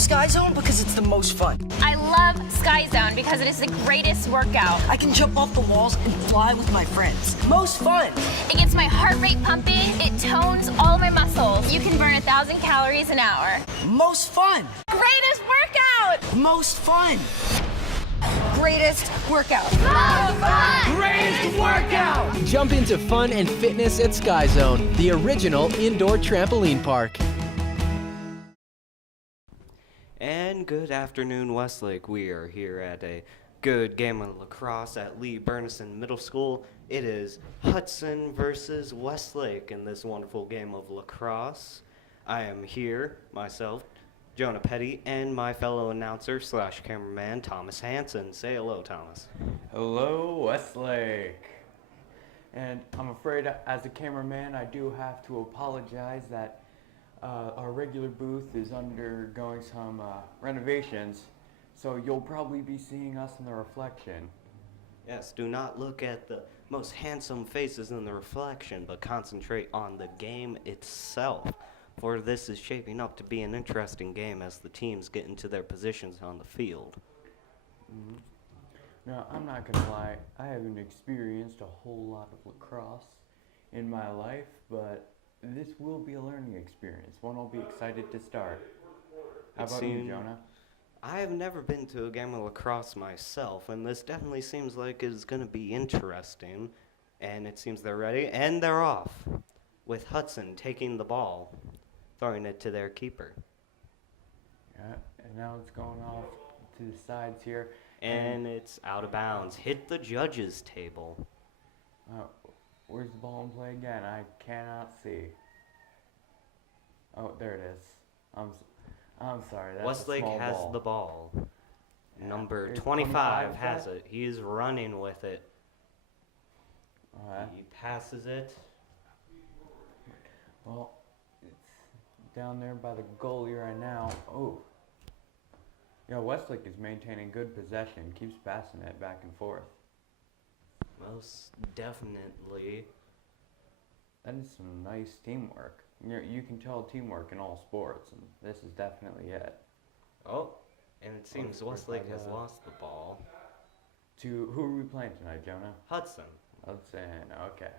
Sky Zone because it's the most fun. I love Sky Zone because it is the greatest workout. I can jump off the walls and fly with my friends. Most fun. It gets my heart rate pumping. It tones all my muscles. You can burn 1,000 calories an hour. Most fun. Greatest workout. Most fun. Greatest workout. Most fun. Greatest workout. Jump into fun and fitness at Sky Zone, the original indoor trampoline park. And good afternoon, Westlake. We are here at a good game of lacrosse at Lee Bernison Middle School. It is Hudson versus Westlake in this wonderful game of lacrosse. I am here, myself, Jonah Petty, and my fellow announcer / cameraman, Thomas Hansen. Say hello, Thomas. Hello, Westlake. And I'm afraid as a cameraman, I do have to apologize that our regular booth is undergoing some renovations, so you'll probably be seeing us in the reflection. Yes, do not look at the most handsome faces in the reflection, but concentrate on the game itself. For this is shaping up to be an interesting game as the teams get into their positions on the field. Mm-hmm. Now, I'm not gonna lie, I haven't experienced a whole lot of lacrosse in my life, but this will be a learning experience, one I'll be excited to start. How about you, Jonah? I have never been to a game of lacrosse myself, and this definitely seems like it's going to be interesting. And it seems they're ready, and they're off, with Hudson taking the ball, throwing it to their keeper. Yeah, and now it's going off to the sides here. And it's out of bounds. Hit the judges' table. Where's the ball in play again? I cannot see. Oh, there it is. I'm sorry. That's Westlake a small has ball. the ball. Yeah, Number here's 25 has it. He's running with it. Alright. He passes it. Well, it's down there by the goalie right now. Oh. Yeah, Westlake is maintaining good possession. Keeps passing it back and forth. Most definitely. That is some nice teamwork. You can tell teamwork in all sports, and this is definitely it. Oh, and it seems Westlake has lost the ball. To who are we playing tonight, Jonah? Hudson. Hudson, okay.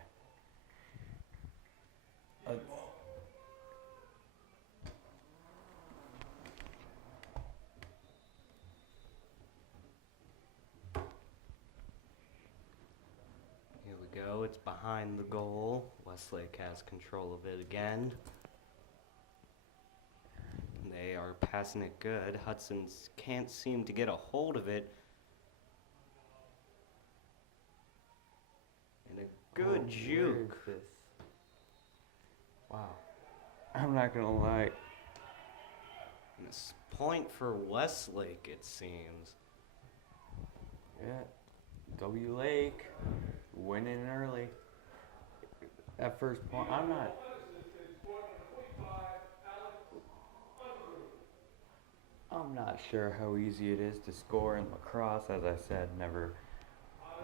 Here we go. It's behind the goal. Westlake has control of it again. They are passing it good. Hudson can't seem to get a hold of it. And a good juke. Where is this? Wow. I'm not gonna lie. And it's point for Westlake, it seems. Yeah. W Lake winning early. That first point, I'm not sure how easy it is to score in lacrosse. As I said, never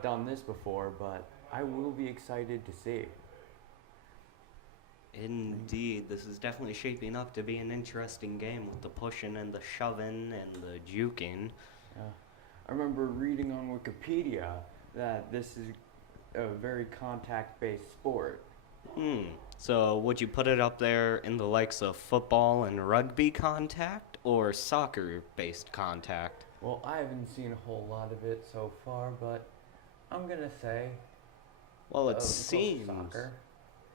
done this before, but I will be excited to see. Indeed, this is definitely shaping up to be an interesting game with the pushing and the shoving and the juking. I remember reading on Wikipedia that this is a very contact-based sport. So would you put it up there in the likes of football and rugby contact or soccer-based contact? Well, I haven't seen a whole lot of it so far, but I'm gonna say. Well, Soccer.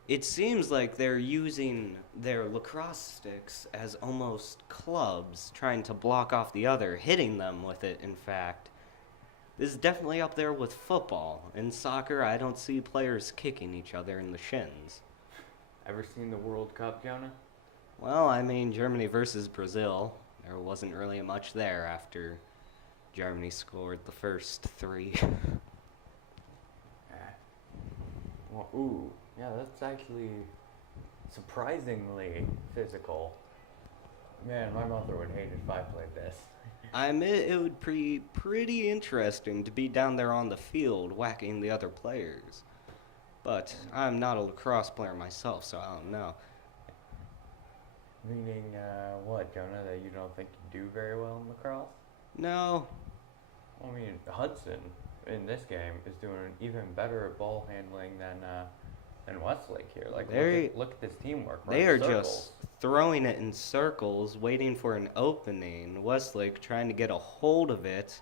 it seems like they're using their lacrosse sticks as almost clubs, trying to block off the other, hitting them with it, in fact. This is definitely up there with football. In soccer, I don't see players kicking each other in the shins. Ever seen the World Cup, Jonah? Well, I mean, Germany versus Brazil. There wasn't really much there after Germany scored the first 3. Well, ooh, yeah, that's actually surprisingly physical. Man, my mother would hate it if I played this. I admit it would be pretty interesting to be down there on the field whacking the other players. But I'm not a lacrosse player myself, so I don't know. Meaning, what, Jonah? That you don't think you do very well in lacrosse? No. I mean, Hudson in this game is doing even better at ball handling than Westlake here. Like, look at this teamwork. They running are circles. just throwing it in circles, waiting for an opening. Westlake trying to get a hold of it,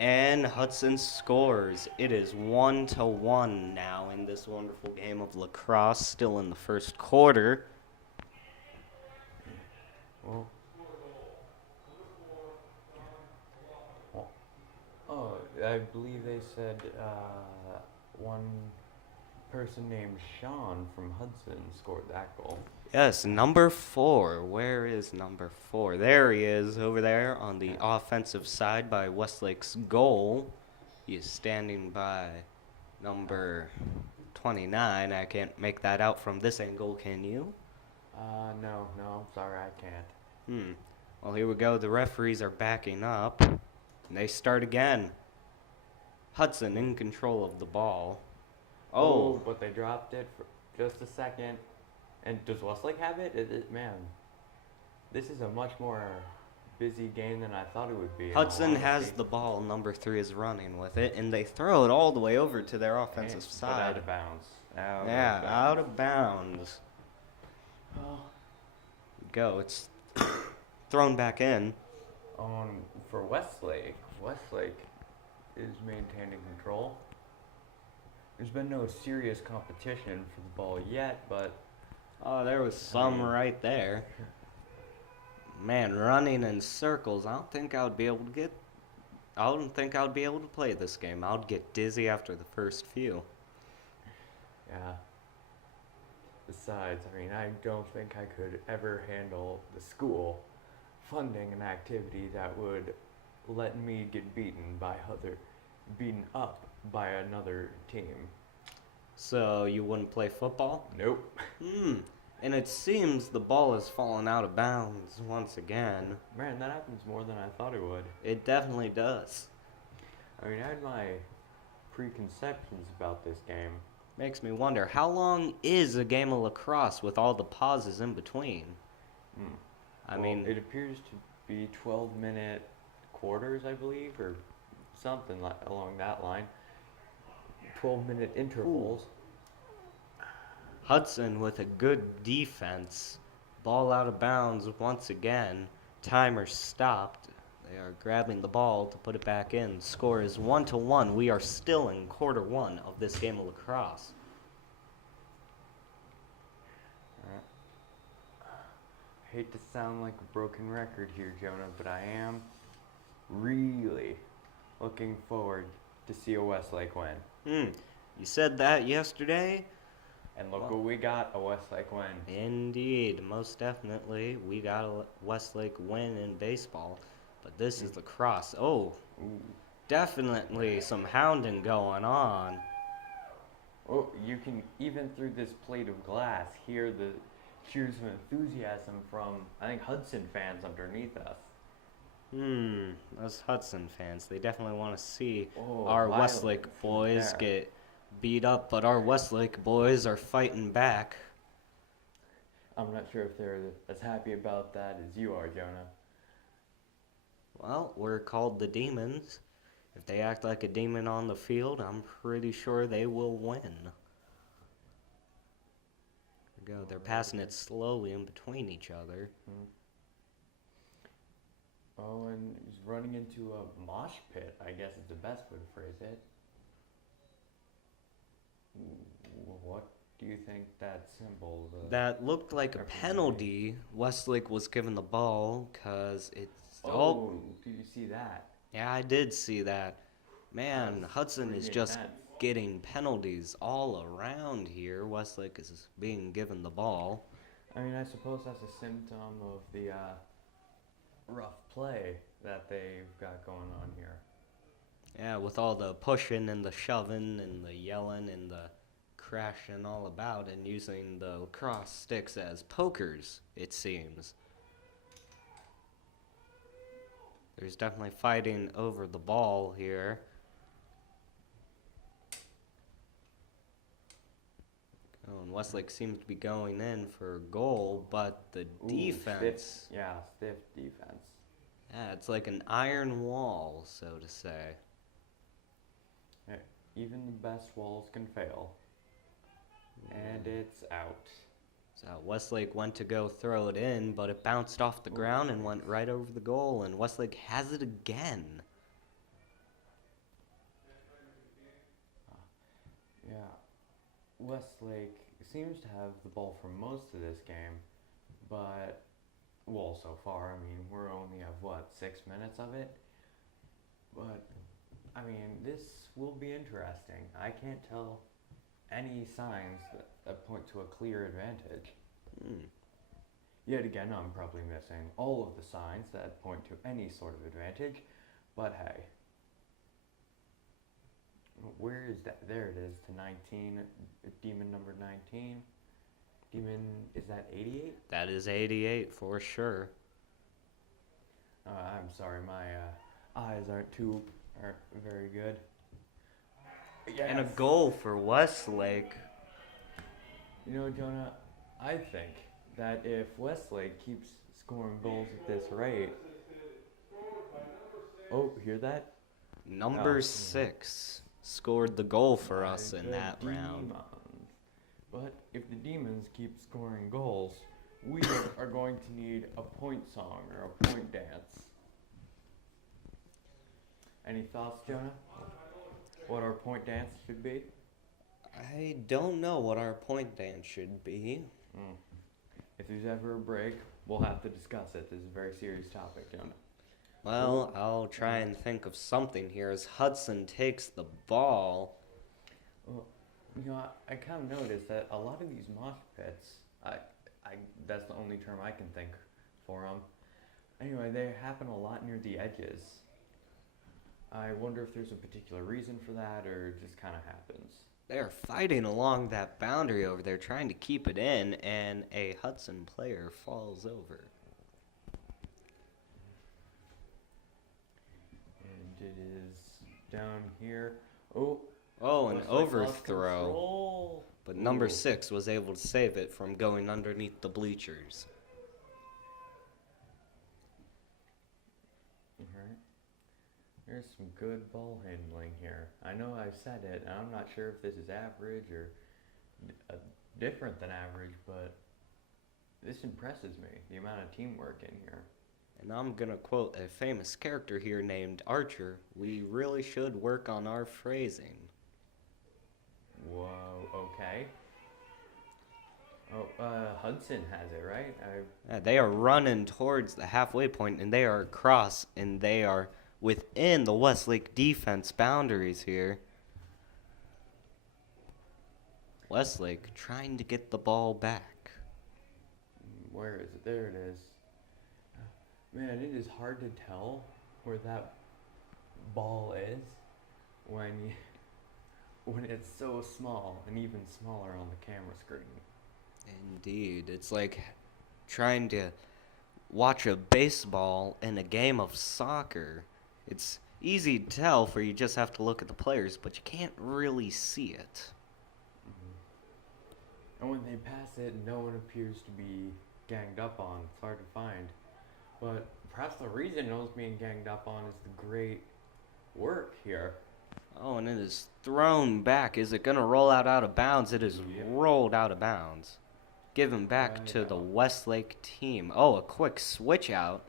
and Hudson scores. It is 1-1 now in this wonderful game of lacrosse, still in the first quarter. Well, oh, I believe they said one person named Sean from Hudson scored that goal. Yes, number 4. Where is number 4? There he is, over there on the offensive side by Westlake's goal. He is standing by number 29. I can't make that out from this angle, can you? No, I'm sorry, I can't. Well, here we go. The referees are backing up. And they start again. Hudson in control of the ball. Oh, But they dropped it for just a second. And does Westlake have it? Man, this is a much more busy game than I thought it would be. Hudson has the ball. Number 3 is running with it. And they throw it all the way over to their offensive side. Out of bounds. Out of bounds. Go. It's thrown back in. For Westlake is maintaining control. There's been no serious competition for the ball yet, but Oh, there was some right there. Man, running in circles. I don't think I would be able to play this game. I would get dizzy after the first few. yeah. Besides, I mean, I don't think I could ever handle the school funding an activity that would let me get beaten up by another team. So you wouldn't play football? Nope. And it seems the ball has fallen out of bounds once again. Man, that happens more than I thought it would. It definitely does. I mean, I had my preconceptions about this game. Makes me wonder, how long is a game of lacrosse with all the pauses in between? I mean, it appears to be 12-minute quarters, I believe, or something along that line. 12-minute intervals. Hudson with a good defense. Ball out of bounds once again. Timer stopped. They are grabbing the ball to put it back in. Score is 1-1. We are still in quarter 1 of this game of lacrosse. Hate to sound like a broken record here, Jonah, but I am really looking forward to see a Westlake win. You said that yesterday? And look what we got, a Westlake win. Indeed, most definitely. We got a Westlake win in baseball. But this is lacrosse. Oh, definitely some hounding going on. Oh, you can, even through this plate of glass, hear the cheers of enthusiasm from, I think, Hudson fans underneath us. Those Hudson fans, they definitely want to see Oh, our violence Westlake boys there. get beat up, but our Westlake boys are fighting back. I'm not sure if they're as happy about that as you are, Jonah. Well, we're called the Demons. If they act like a demon on the field, I'm pretty sure they will win. There we go. They're passing it slowly in between each other. Oh, and he's running into a mosh pit, I guess is the best way to phrase it. What do you think that symbol That looked like a penalty. Westlake was given the ball because it's... Oh, did you see that? yeah, I did see that. Man, Hudson is just getting penalties all around here. Westlake is being given the ball. I mean, I suppose that's a symptom of the rough play that they've got going on here. Yeah, with all the pushing and the shoving and the yelling and the crashing all about and using the lacrosse sticks as pokers, it seems. There's definitely fighting over the ball here. Oh, and Westlake seems to be going in for a goal, but the defense... Stiff defense. Yeah, it's like an iron wall, so to say. Yeah, even the best walls can fail. And it's out. So Westlake went to go throw it in, but it bounced off the ground and went right over the goal, and Westlake has it again. Yeah, Westlake seems to have the ball for most of this game, but, well, so far, I mean, we're only at, 6 minutes of it? But, I mean, this will be interesting. I can't tell any signs that point to a clear advantage. Yet again, I'm probably missing all of the signs that point to any sort of advantage, but hey. Where is that? There it is, to 19, Demon number 19. Demon, is that 88? That is 88 for sure. I'm sorry, my eyes aren't very good. Yes. And a goal for Westlake. You know, Jonah, I think that if Westlake keeps scoring goals at this rate... Oh, hear that? Number 6 scored the goal for us in that round. But if the Demons keep scoring goals, we are going to need a point song or a point dance. Any thoughts, Jonah? What our point dance should be? I don't know what our point dance should be. If there's ever a break, we'll have to discuss it. This is a very serious topic, Jonah. Well, I'll try and think of something here as Hudson takes the ball. Well, you know, I kind of noticed that a lot of these mosh pits, that's the only term I can think for them. Anyway, they happen a lot near the edges. I wonder if there's a particular reason for that, or it just kind of happens. They're fighting along that boundary over there, trying to keep it in, and a Hudson player falls over. And it is down here. Oh, an overthrow. Control. But number 6 was able to save it from going underneath the bleachers. Alright. There's some good ball handling here. I know I've said it, and I'm not sure if this is average or different than average, but this impresses me, the amount of teamwork in here. And I'm going to quote a famous character here named Archer. We really should work on our phrasing. Whoa, okay. Oh, Hudson has it, right? They are running towards the halfway point, and they are across, and they are within the Westlake defense boundaries here. Westlake trying to get the ball back. Where is it? There it is. Man, it is hard to tell where that ball is when it's so small, and even smaller on the camera screen. Indeed, it's like trying to watch a baseball in a game of soccer. It's easy to tell, for you just have to look at the players, but you can't really see it. And when they pass it, no one appears to be ganged up on. It's hard to find. But perhaps the reason no one's being ganged up on is the great work here. Oh, and it is thrown back. Is it going to roll out of bounds? It is rolled out of bounds. Given back to the Westlake team. Oh, a quick switch out.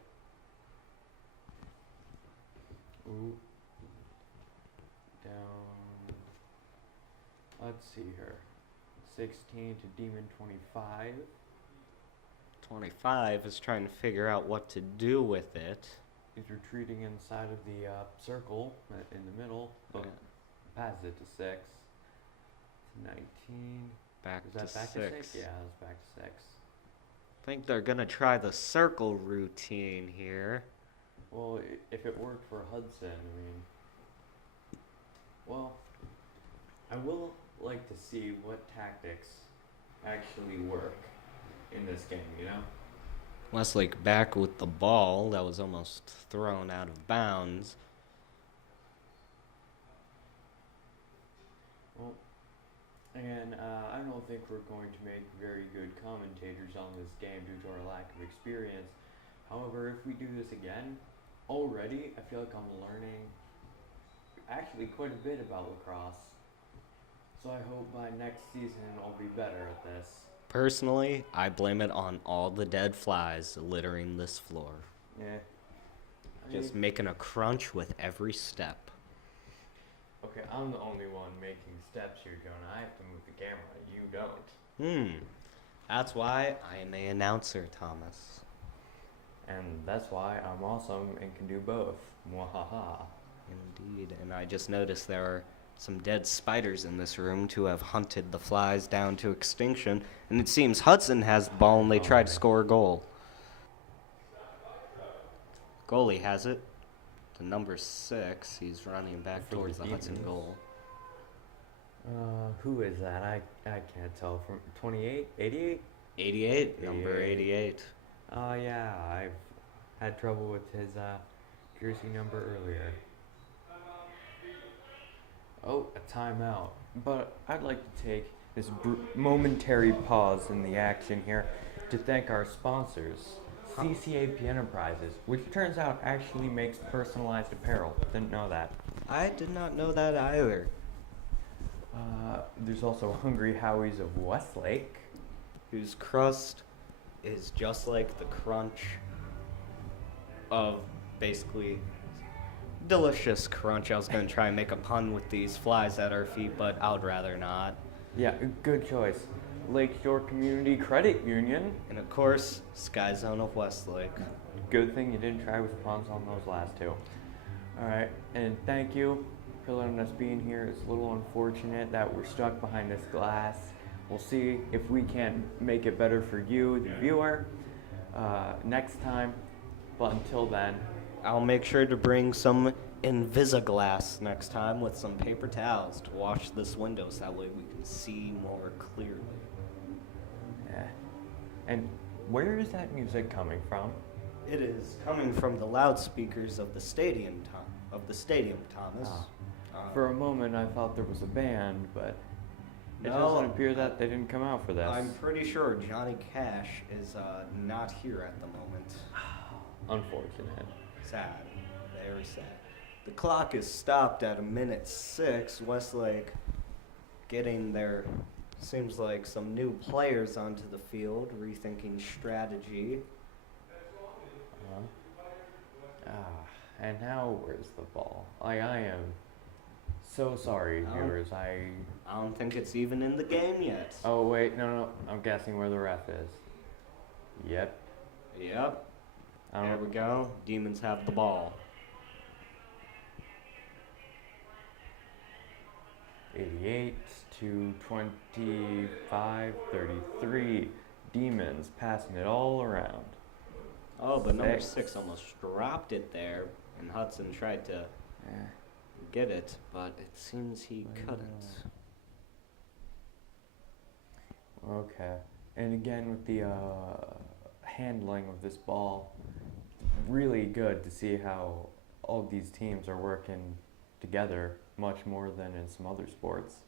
Ooh. Down. Let's see here. 16 to Demon 25. 25 is trying to figure out what to do with it. He's retreating inside of the circle in the middle, but passes it to 6. To 19. Back Is that to back 6. to 6? Yeah, it's back to 6. I think they're going to try the circle routine here. Well, if it worked for Hudson, I mean... Well, I will like to see what tactics actually work in this game, you know? Westlake back with the ball. That was almost thrown out of bounds. Well, and I don't know think we're going to make very good commentators on this game due to our lack of experience. However, if we do this again, already I feel like I'm learning actually quite a bit about lacrosse. So I hope by next season I'll be better at this. Personally, I blame it on all the dead flies littering this floor. Yeah. Just making a crunch with every step. Okay, I'm the only one making steps here, Jonah. I have to move the camera. You don't. That's why I am an announcer, Thomas. And that's why I'm awesome and can do both. Mwahaha. Indeed, and I just noticed there are some dead spiders in this room to have hunted the flies down to extinction, and it seems Hudson has the ball and they tried to score a goal. Goalie has it. The number 6, he's running back towards the Hudson goal. Who is that? I can't tell. From 28? 88? 88, number 88. Oh, yeah, I've had trouble with his jersey number earlier. Oh, a timeout. But I'd like to take this momentary pause in the action here to thank our sponsors, CCAP Enterprises, which turns out actually makes personalized apparel. Didn't know that. I did not know that either. There's also Hungry Howie's of Westlake, Whose crust is just like the crunch of basically delicious crunch. I was going to try and make a pun with these flies at our feet, but I would rather not. Yeah, good choice. Lakeshore Community Credit Union. And of course, Sky Zone of Westlake. Good thing you didn't try with puns on those last two. Alright, and thank you for letting us be in here. It's a little unfortunate that we're stuck behind this glass. We'll see if we can make it better for you, the viewer, next time. But until then, I'll make sure to bring some Invisiglass next time with some paper towels to wash this window so that way we can see more clearly. yeah. And where is that music coming from? It is coming from the loudspeakers of the stadium, Thomas. For a moment, I thought there was a band, but it No. doesn't appear that they didn't come out for this. I'm pretty sure Johnny Cash is not here at the moment. Unfortunate. Sad. Very sad. The clock is stopped at 1:06. Westlake getting their, seems like some new players onto the field, rethinking strategy. And now where's the ball? I am so sorry, viewers. I don't think it's even in the game yet. Oh wait, no. I'm guessing where the ref is. Yep. Yep. There we go. Demons have the ball. 88 to 25, 33. Demons passing it all around. Oh, but number 6 almost dropped it there, and Hudson tried to get it, but it seems he couldn't. Okay. And again with the handling of this ball, really good to see how all of these teams are working together much more than in some other sports.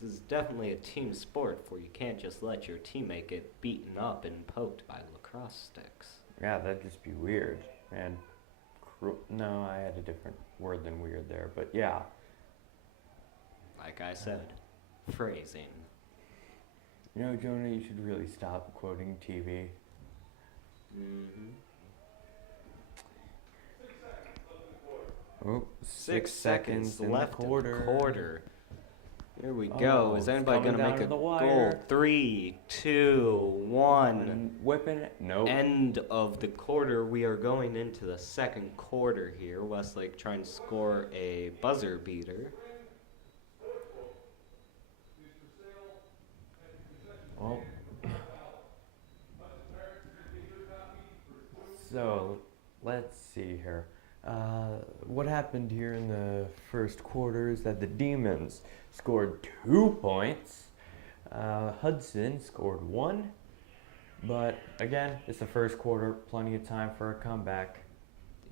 This is definitely a team sport, for you can't just let your teammate get beaten up and poked by lacrosse sticks. Yeah, that'd just be weird. And no, I had a different word than weird there, but yeah. Like I said, phrasing. You know, Jonah, you should really stop quoting TV. Oh, 6 seconds left in the quarter. Here we go. Is anybody going to make a goal? 3, 2, 1. Whipping it? Nope. End of the quarter. We are going into the second quarter here. Westlake trying to score a buzzer beater. Well, so let's see here. What happened here in the first quarter is that the Demons scored 2 points. Hudson scored 1. But again, it's the first quarter, plenty of time for a comeback.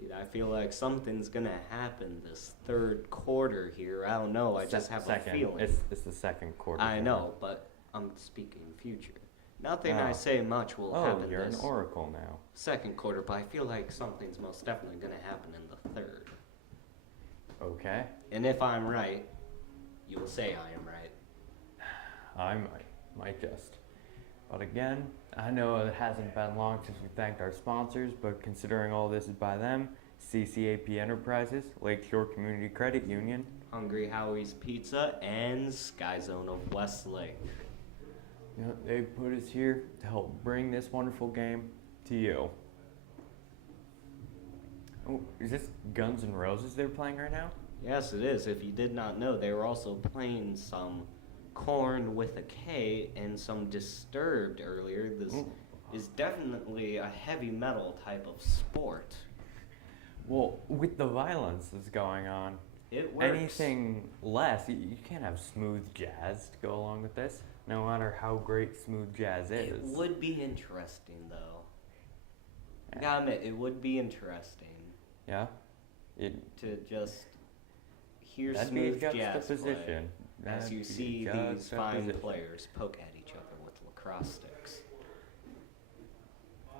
Dude, I feel like something's going to happen this third quarter here. I don't know. I just have a feeling. It's the second quarter. I know, but I'm speaking future. Nothing I say much will Oh, happen you're an this oracle now. second quarter, but I feel like something's most definitely going to happen in the third. Okay. And if I'm right, you will say I am right. I might just. But again, I know it hasn't been long since we thanked our sponsors, but considering all this is by them, CCAP Enterprises, Lakeshore Community Credit Union, Hungry Howie's Pizza, and Sky Zone of Westlake. you know, they put us here to help bring this wonderful game to you. Oh, is this Guns N' Roses they're playing right now? Yes, it is. If you did not know, they were also playing some Corn with a K and some Disturbed earlier. This is definitely a heavy metal type of sport. Well, with the violence that's going on, It works. anything less, you can't have smooth jazz to go along with this, no matter how great smooth jazz is. It would be interesting, though. I gotta admit, it would be interesting Yeah? to just hear That'd be a smooth jazz play juxtaposition. as That'd you be see a these fine juxtaposition. players poke at each other with lacrosse sticks.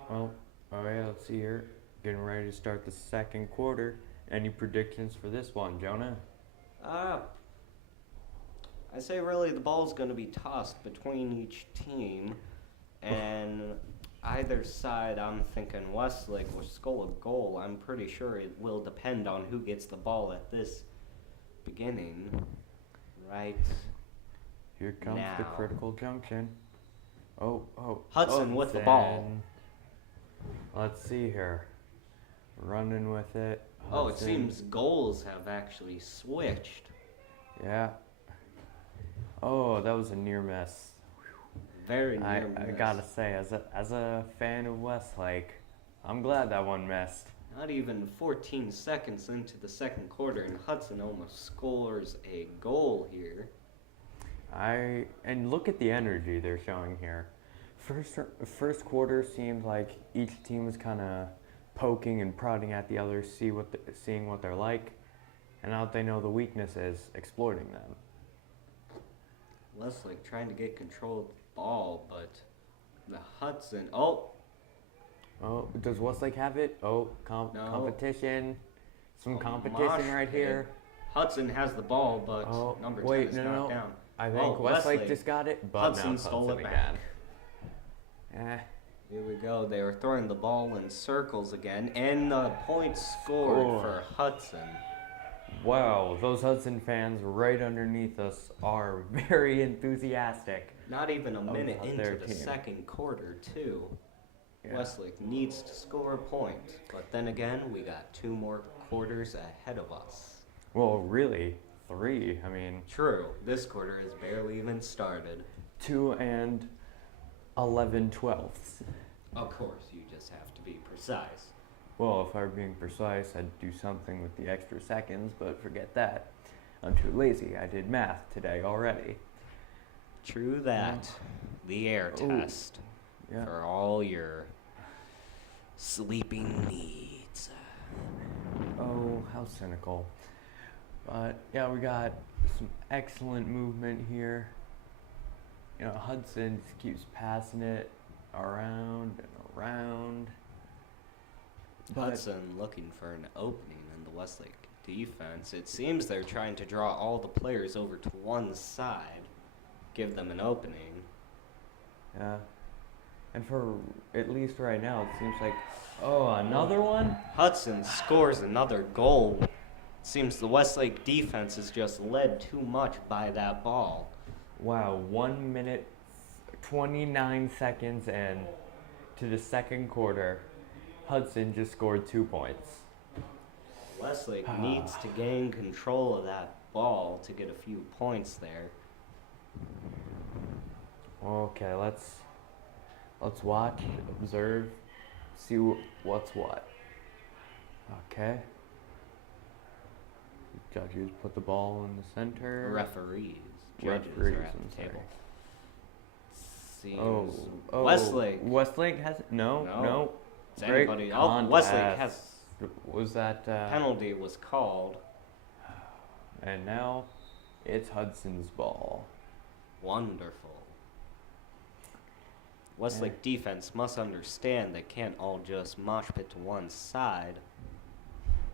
Well, alright, let's see here. Getting ready to start the second quarter. Any predictions for this one, Jonah? I say really the ball's going to be tossed between each team, and either side, I'm thinking Westlake will score a goal. I'm pretty sure it will depend on who gets the ball at this beginning. Right. Here comes the Now. critical junction. Oh. Hudson with the ball. Let's see here. Running with it. Oh, it Hudson. seems goals have actually switched. Yeah. Oh, that was a near miss. Very near I miss. gotta say, as a fan of Westlake, I'm glad that one missed. Not even 14 seconds into the second quarter, and Hudson almost scores a goal here. And look at the energy they're showing here. First quarter seemed like each team was kind of poking and prodding at the other, seeing what they're like, and now that they know the weaknesses, exploiting them. Westlake trying to get control of the ball, but the Hudson. Oh, Does Westlake have it? Oh, No. competition. Some A competition mosh right pit. here. Hudson has the ball, but Oh, number 10 wait, is no, knocked no. down. I think Oh, Westlake just got it, but Hudson now stole it again. back. Here we go. They are throwing the ball in circles again, and the point scored for Hudson. Wow, those Hudson fans right underneath us are very enthusiastic. Not even a minute about into their the team. second quarter, too. Yeah. Westlake needs to score a point, but then again, we got 2 more quarters ahead of us. Well, really, 3. I mean, True, this quarter has barely even started. 2 and 11/12. Of course, you just have to be precise. Well, if I were being precise, I'd do something with the extra seconds, but forget that. I'm too lazy. I did math today already. True that. The air Ooh. test Yeah. for all your sleeping needs. Oh, how cynical. But yeah, we got some excellent movement here. You know, Hudson just keeps passing it around and around. But Hudson looking for an opening in the Westlake defense. It seems they're trying to draw all the players over to one side, give them an opening. yeah. And for at least right now, it seems like, oh, another one? Hudson scores another goal. Seems the Westlake defense is just led too much by that ball. Wow, 1 minute, 29 seconds in to the second quarter. Hudson just scored 2 points. Westlake needs to gain control of that ball to get a few points there. Okay, let's watch, observe, see what's what. Okay. Judges put the ball in the center. Referees. Judges Referees, are at I'm the sorry. table. Seems Oh, Westlake has No. no. It's Great anybody. Oh, Westlake has Was that penalty was called. And now it's Hudson's ball. Wonderful. Westlake defense must understand they can't all just mosh pit to one side.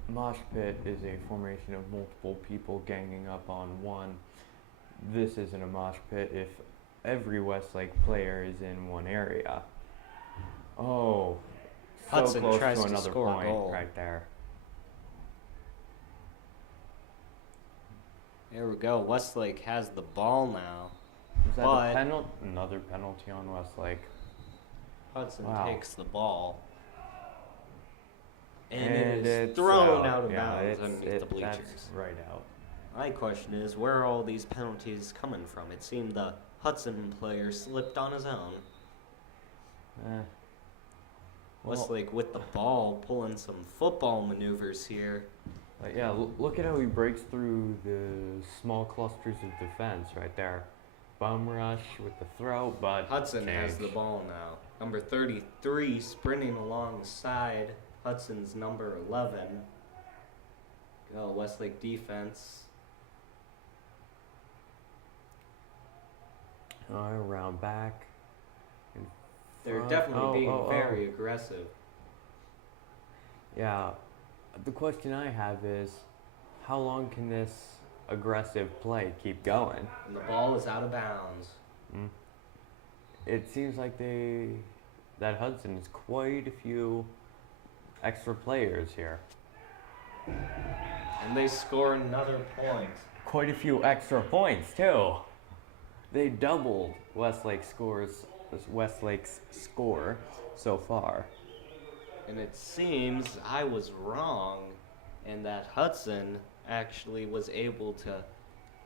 Mosh pit is a formation of multiple people ganging up on one. This isn't a mosh pit if every Westlake player is in one area. Oh, so Hudson close tries to to another score a point goal. right there. There we go. Westlake has the ball now. Is that But- a penalty? Another penalty on Westlake. Hudson Wow. takes the ball. And And it is it's thrown out. out of Yeah, bounds underneath the bleachers. That's right out. My question is, where are all these penalties coming from? It seemed the Hudson player slipped on his own. Well, Westlake with the ball, pulling some football maneuvers here. but yeah, look at how he breaks through the small clusters of defense right there. Bum rush with the throw, but Hudson has change. the ball now. Number 33 sprinting alongside Hudson's number 11. Go Westlake defense. Around back. in They're front. definitely being Oh. very aggressive. Yeah, the question I have is, how long can this aggressive play keep going? And the ball is out of bounds. It seems like that Hudson is quite a few extra players here. And they score another point. Quite a few extra points too. They doubled Westlake's score so far. And it seems I was wrong, and that Hudson actually was able to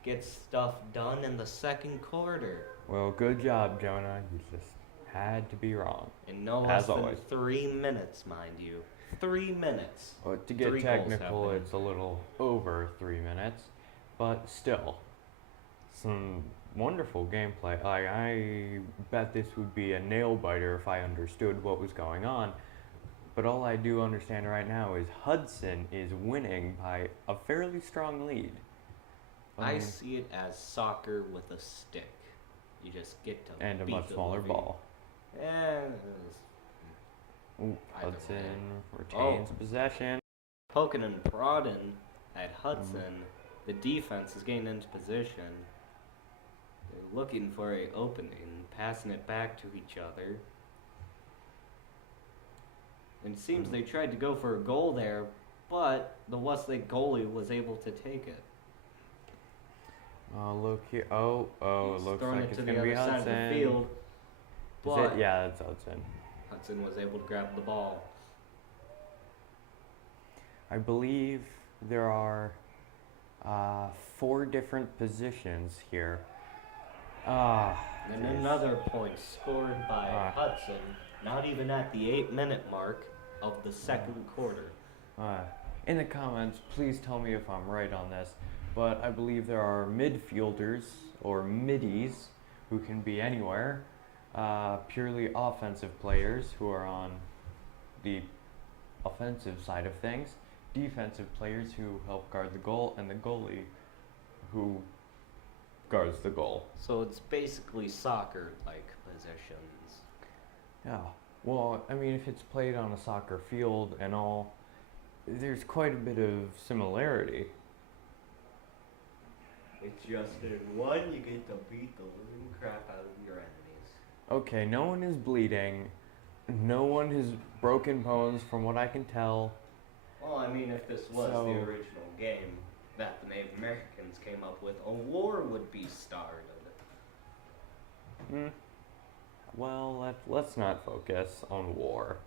get stuff done in the second quarter. Well, good job, Jonah. You just had to be wrong. In no As less than always. 3 minutes, mind you. 3 minutes. Well, to get 3 goals have technical, been- it's a little over 3 minutes, but still, some wonderful gameplay. I bet this would be a nail biter if I understood what was going on. But all I do understand right now is Hudson is winning by a fairly strong lead. I see it as soccer with a stick. You just get to And a beat much the smaller living- ball. And Ooh, Either Hudson retains Oh. possession. poking and prodding at Hudson. The defense is getting into position. They're looking for a opening, passing it back to each other. And it seems they tried to go for a goal there, but the Westlake goalie was able to take it. Oh, look here. Oh, it He's looks throwing like it it's to going the to be other side Hudson. of the field. Is But it? Yeah, it's Hudson. Hudson was able to grab the ball. I believe there are 4 different positions here. And jeez. another point scored by Ah. Hudson, not even at the 8-minute mark of the second quarter. In the comments, please tell me if I'm right on this, but I believe there are midfielders or middies who can be anywhere, purely offensive players who are on the offensive side of things, defensive players who help guard the goal, and the goalie who guards the goal. So it's basically soccer-like positions. Yeah. Well, I mean, if it's played on a soccer field and all, there's quite a bit of similarity. It's just in one, you get to beat the living crap out of your enemies. Okay, no one is bleeding. No one has broken bones from what I can tell. Well, I mean, if this was So- the original game that the Native Americans came up with, a war would be started. Well, let's not focus on war.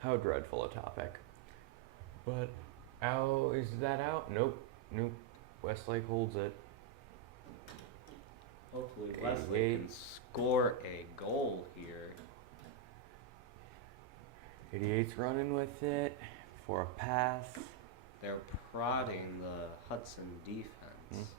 How dreadful a topic. But, is that out? Nope. Westlake holds it. Hopefully 88. Westlake can score a goal here. 88's running with it for a pass. They're prodding the Hudson defense.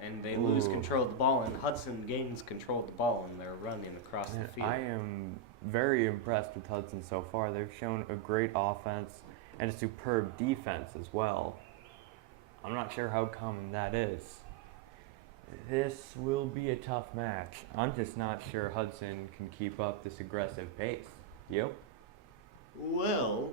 And they Ooh. lose control of the ball, and Hudson gains control of the ball, and they're running across the And field. I am very impressed with Hudson so far. They've shown a great offense and a superb defense as well. I'm not sure how common that is. This will be a tough match. I'm just not sure Hudson can keep up this aggressive pace. You? Well,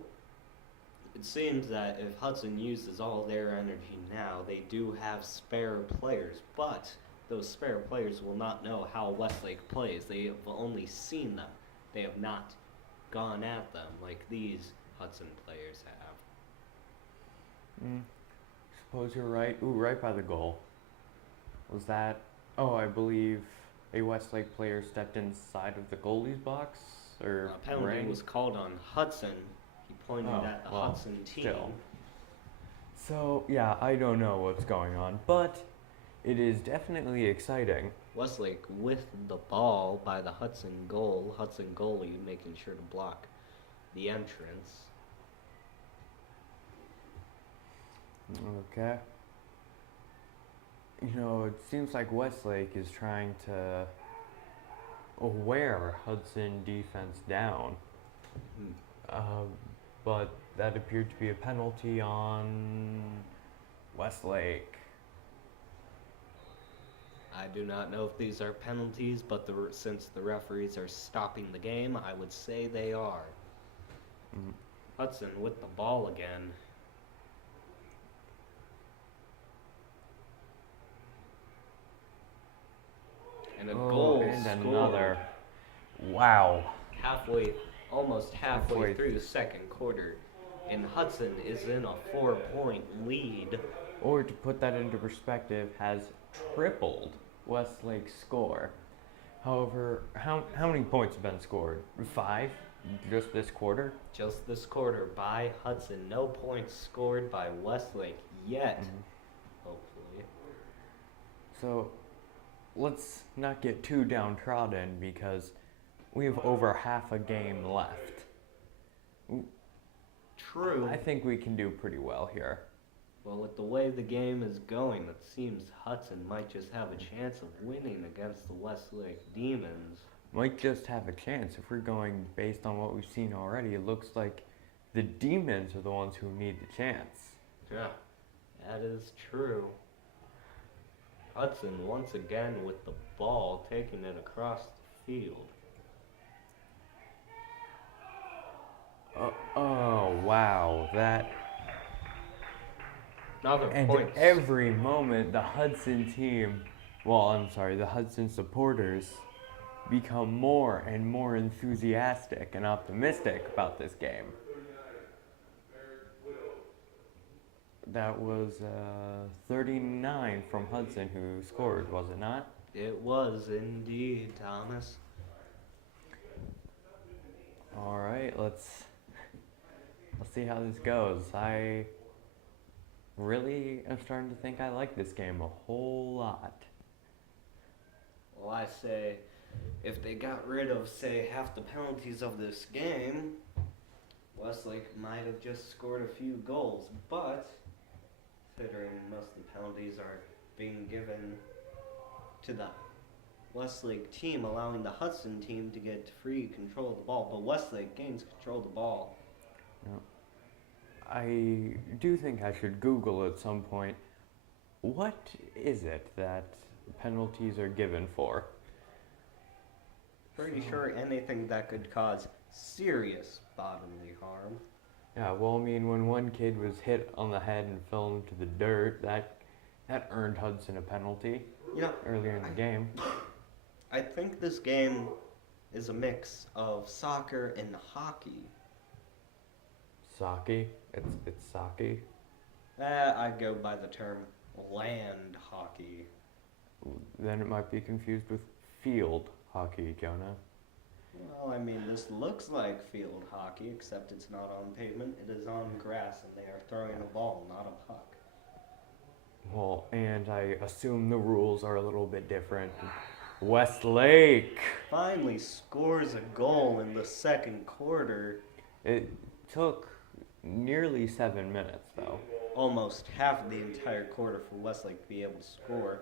it seems that if Hudson uses all their energy now, they do have spare players, but those spare players will not know how Westlake plays. They have only seen them. They have not gone at them like these Hudson players have. Suppose you're right. Ooh, right by the goal. Was that? Oh, I believe a Westlake player stepped inside of the goalie's box, or A penalty ring? was called on Hudson. He pointed Oh, at the well, Hudson team. still. So, yeah, I don't know what's going on, but it is definitely exciting. Westlake with the ball by the Hudson goal. Hudson goalie making sure to block the entrance. Okay. You know, it seems like Westlake is trying to wear Hudson defense down. But that appeared to be a penalty on Westlake. I do not know if these are penalties, but since the referees are stopping the game, I would say they are. Hudson with the ball again. And a goal and scored another. Wow. almost halfway Halfway. through the second quarter. And Hudson is in a 4-point lead. Or to put that into perspective, has tripled Westlake's score. However, how many points have been scored? 5? Just this quarter? Just this quarter by Hudson. No points scored by Westlake yet. Hopefully. So, let's not get too downtrodden because we have over half a game left. True. I think we can do pretty well here. Well, with the way the game is going, it seems Hudson might just have a chance of winning against the Westlake Demons. Might just have a chance. If we're going based on what we've seen already, it looks like the Demons are the ones who need the chance. Yeah, that is true. Hudson once again with the ball, taking it across the field. Oh, wow. That... Another And point. every moment, the Hudson team, the Hudson supporters become more and more enthusiastic and optimistic about this game. That was 39 from Hudson who scored, was it not? It was indeed, Thomas. All right, let's see how this goes. I really am starting to think I like this game a whole lot. Well, I say, if they got rid of, say, half the penalties of this game, Westlake might have just scored a few goals. But, considering most of the penalties are being given to the Westlake team, allowing the Hudson team to get free control of the ball, but Westlake gains control of the ball. Yep. I do think I should Google at some point, what is it that penalties are given for? Pretty sure anything that could cause serious bodily harm. Yeah, well, I mean, when one kid was hit on the head and fell into the dirt, that earned Hudson a penalty earlier in the game. I think this game is a mix of soccer and hockey. Sake? It's sake? I go by the term land hockey. Then it might be confused with field hockey, Jonah. Well, I mean, this looks like field hockey, except it's not on pavement. It is on grass, and they are throwing a ball, not a puck. Well, and I assume the rules are a little bit different. Westlake! Finally scores a goal in the second quarter. It took nearly 7 minutes, though. Almost half of the entire quarter for Westlake to be able to score.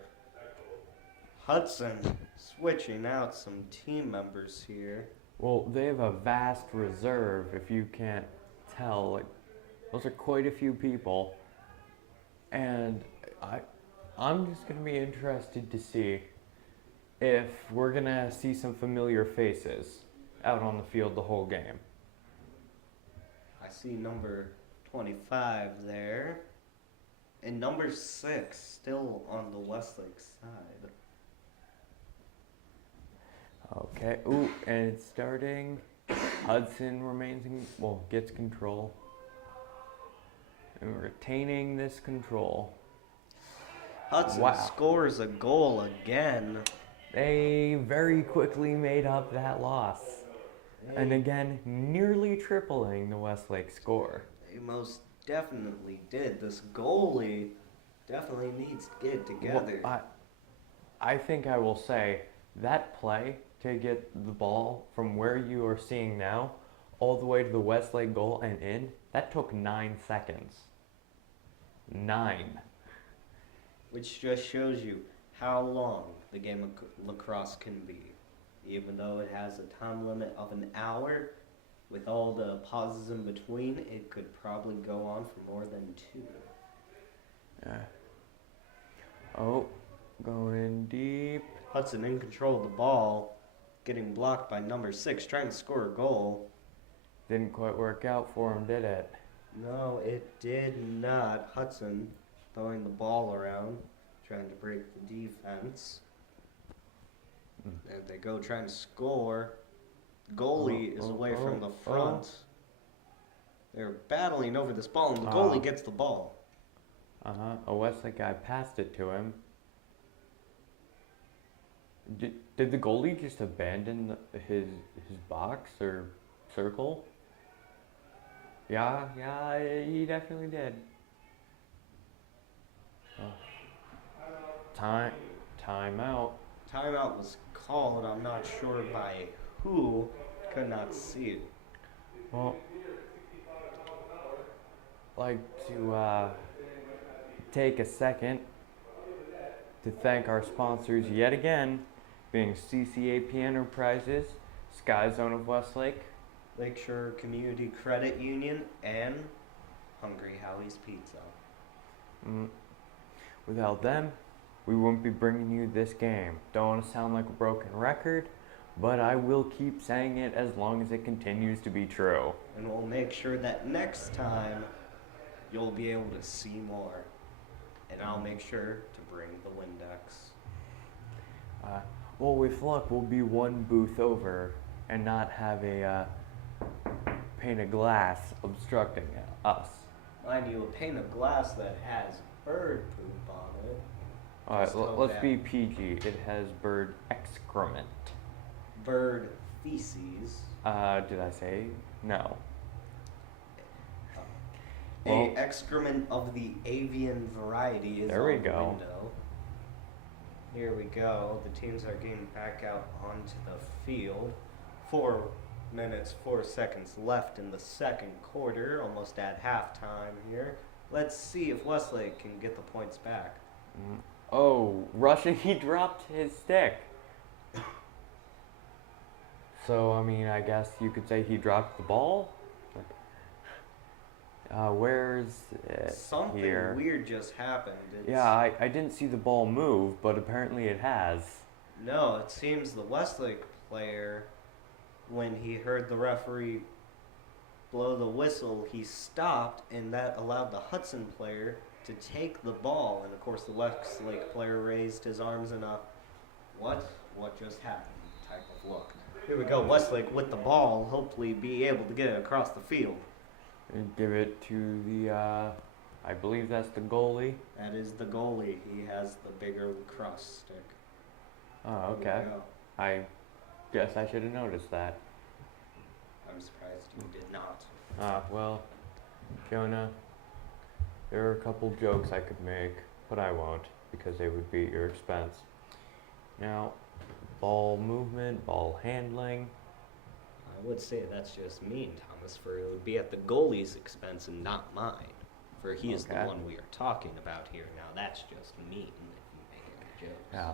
Hudson switching out some team members here. Well, they have a vast reserve, if you can't tell. Like, those are quite a few people. And I'm just going to be interested to see if we're going to see some familiar faces out on the field the whole game. I see number 25 there. And number 6 still on the Westlake side. Okay, ooh, and it's starting. Hudson gets control. And retaining this control. Hudson scores a goal again. They very quickly made up that loss. And again, nearly tripling the Westlake score. They most definitely did. This goalie definitely needs to get it together. Well, I think I will say that play to get the ball from where you are seeing now all the way to the Westlake goal and in, that took 9 seconds. 9. Which just shows you how long the game of lacrosse can be. Even though it has a time limit of an hour, with all the pauses in between, it could probably go on for more than 2. Oh, going deep. Hudson in control of the ball, getting blocked by number 6, trying to score a goal. Didn't quite work out for him, did it? No, it did not. Hudson throwing the ball around, trying to break the defense. And they go trying to score. Goalie is away from the front. They're battling over this ball, and the goalie gets the ball. A Westlake guy passed it to him. Did the goalie just abandon his box or circle? Yeah, he definitely did. Timeout. Timeout was called. I'm not sure by who. Could not see it. Well, like to take a second to thank our sponsors yet again, being CCAP Enterprises, Sky Zone of Westlake, Lakeshore Community Credit Union, and Hungry Howie's Pizza. Without them, we wouldn't be bringing you this game. Don't want to sound like a broken record, but I will keep saying it as long as it continues to be true. And we'll make sure that next time you'll be able to see more. And I'll make sure to bring the Windex. Well, with luck, we'll be one booth over and not have a pane of glass obstructing us. Mind you, a pane of glass that has bird poop on it. Alright, let's be PG. It has bird excrement. Bird feces. Did I say? No. A excrement of the avian variety is there we on the go. window. Here we go. The teams are getting back out onto the field. 4 minutes, 4 seconds left in the second quarter, almost at halftime here. Let's see if Westlake can get the points back. Oh, rushing, he dropped his stick. So, I mean, I guess you could say he dropped the ball? Where's it Something here? weird just happened. Yeah, I didn't see the ball move, but apparently it has. No, it seems the Westlake player, when he heard the referee blow the whistle, he stopped, and that allowed the Hudson player to take the ball. And of course, the Westlake player raised his arms in a what just happened type of look. Here we go, Westlake with the ball, hopefully be able to get it across the field. And give it to the, I believe that's the goalie. That is the goalie. He has the bigger lacrosse stick. Oh, okay. I guess I should have noticed that. I'm surprised you did not. Well, Jonah, there are a couple jokes I could make, but I won't, because they would be at your expense. Now, ball movement, ball handling. I would say that's just mean, Thomas, for it would be at the goalie's expense and not mine. For he is the one we are talking about here. Now, that's just mean if you make any jokes. Yeah.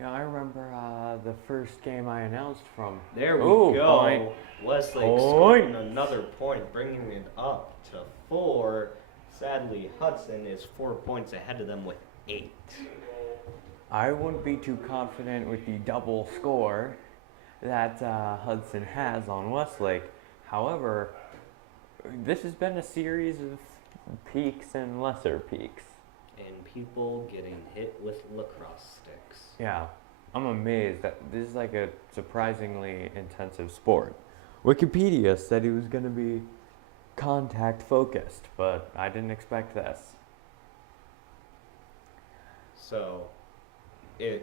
Yeah, I remember the first game I announced from. There we go. Point. Westlake scoring another point, bringing it up to 4. Sadly, Hudson is 4 points ahead of them with 8. I wouldn't be too confident with the double score that Hudson has on Westlake. However, this has been a series of peaks and lesser peaks. And people getting hit with lacrosse sticks. Yeah, I'm amazed that this is like a surprisingly intensive sport. Wikipedia said it was going to be contact focused, but I didn't expect this. So,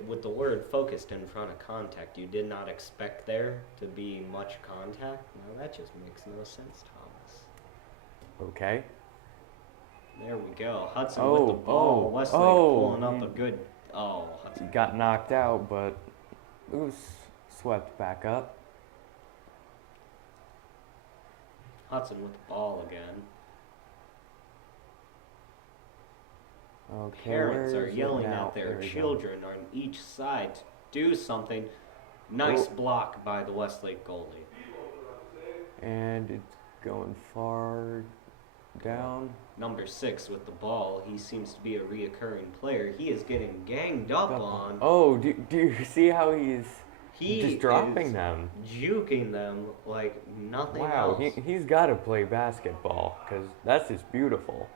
with the word focused in front of contact, you did not expect there to be much contact? Now that just makes no sense, Thomas. Okay. There we go. Hudson with the ball. Westlake pulling up a good... Oh, Hudson. Got knocked out, but it was swept back up. Hudson with the ball again. Okay, Parents where are is it yelling now? at their There we go. children on each side to do something. Nice block by the Westlake goalie. And it's going far down. Number 6 with the ball. He seems to be a reoccurring player. He is getting ganged up on. Oh, do you see how he's He just dropping is them? Juking them like nothing Wow, else. he's got to play basketball because that's just beautiful.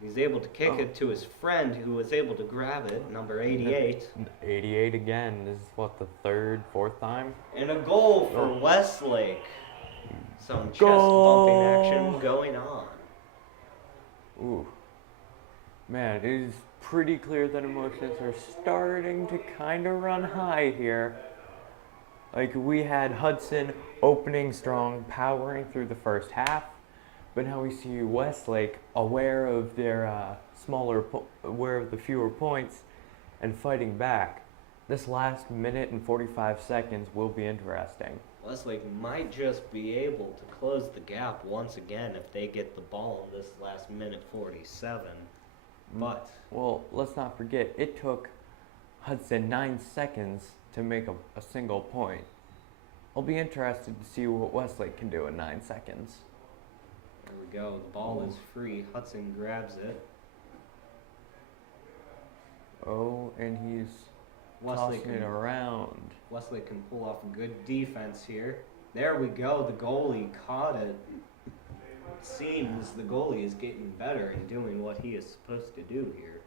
He's able to kick it to his friend who was able to grab it, number 88. 88 again. This is what, the third, fourth time? And a goal for Westlake. Some chest Goal. bumping action going on. Ooh. Man, it is pretty clear that emotions are starting to kind of run high here. Like, we had Hudson opening strong, powering through the first half, but now we see Westlake aware of their aware of the fewer points and fighting back. This last minute and 45 seconds will be interesting. Westlake might just be able to close the gap once again if they get the ball in this last minute 47. But Well, let's not forget, it took Hudson 9 seconds to make a single point. I'll be interested to see what Westlake can do in 9 seconds. there we go. The ball is free. Hudson grabs it. Oh, and he's Westlake tossing it around. Westlake can pull off a good defense here. There we go. The goalie caught it. Seems the goalie is getting better and doing what he is supposed to do here.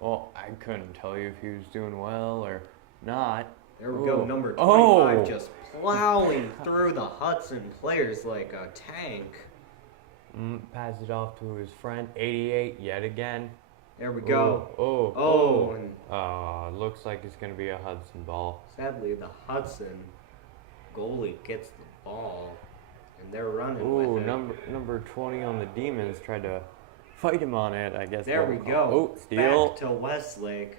Well, I couldn't tell you if he was doing well or not. There we go. Ooh. Number 25 Oh. just plowing through the Hudson players like a tank. Pass it off to his friend. 88 yet again. There we go. Oh. And Looks like it's going to be a Hudson ball. sadly, the Hudson goalie gets the ball, and they're running Ooh, with it. number 20 on the Demons tried to fight him on it, I guess. There we go. Oh, steal. Back to Westlake.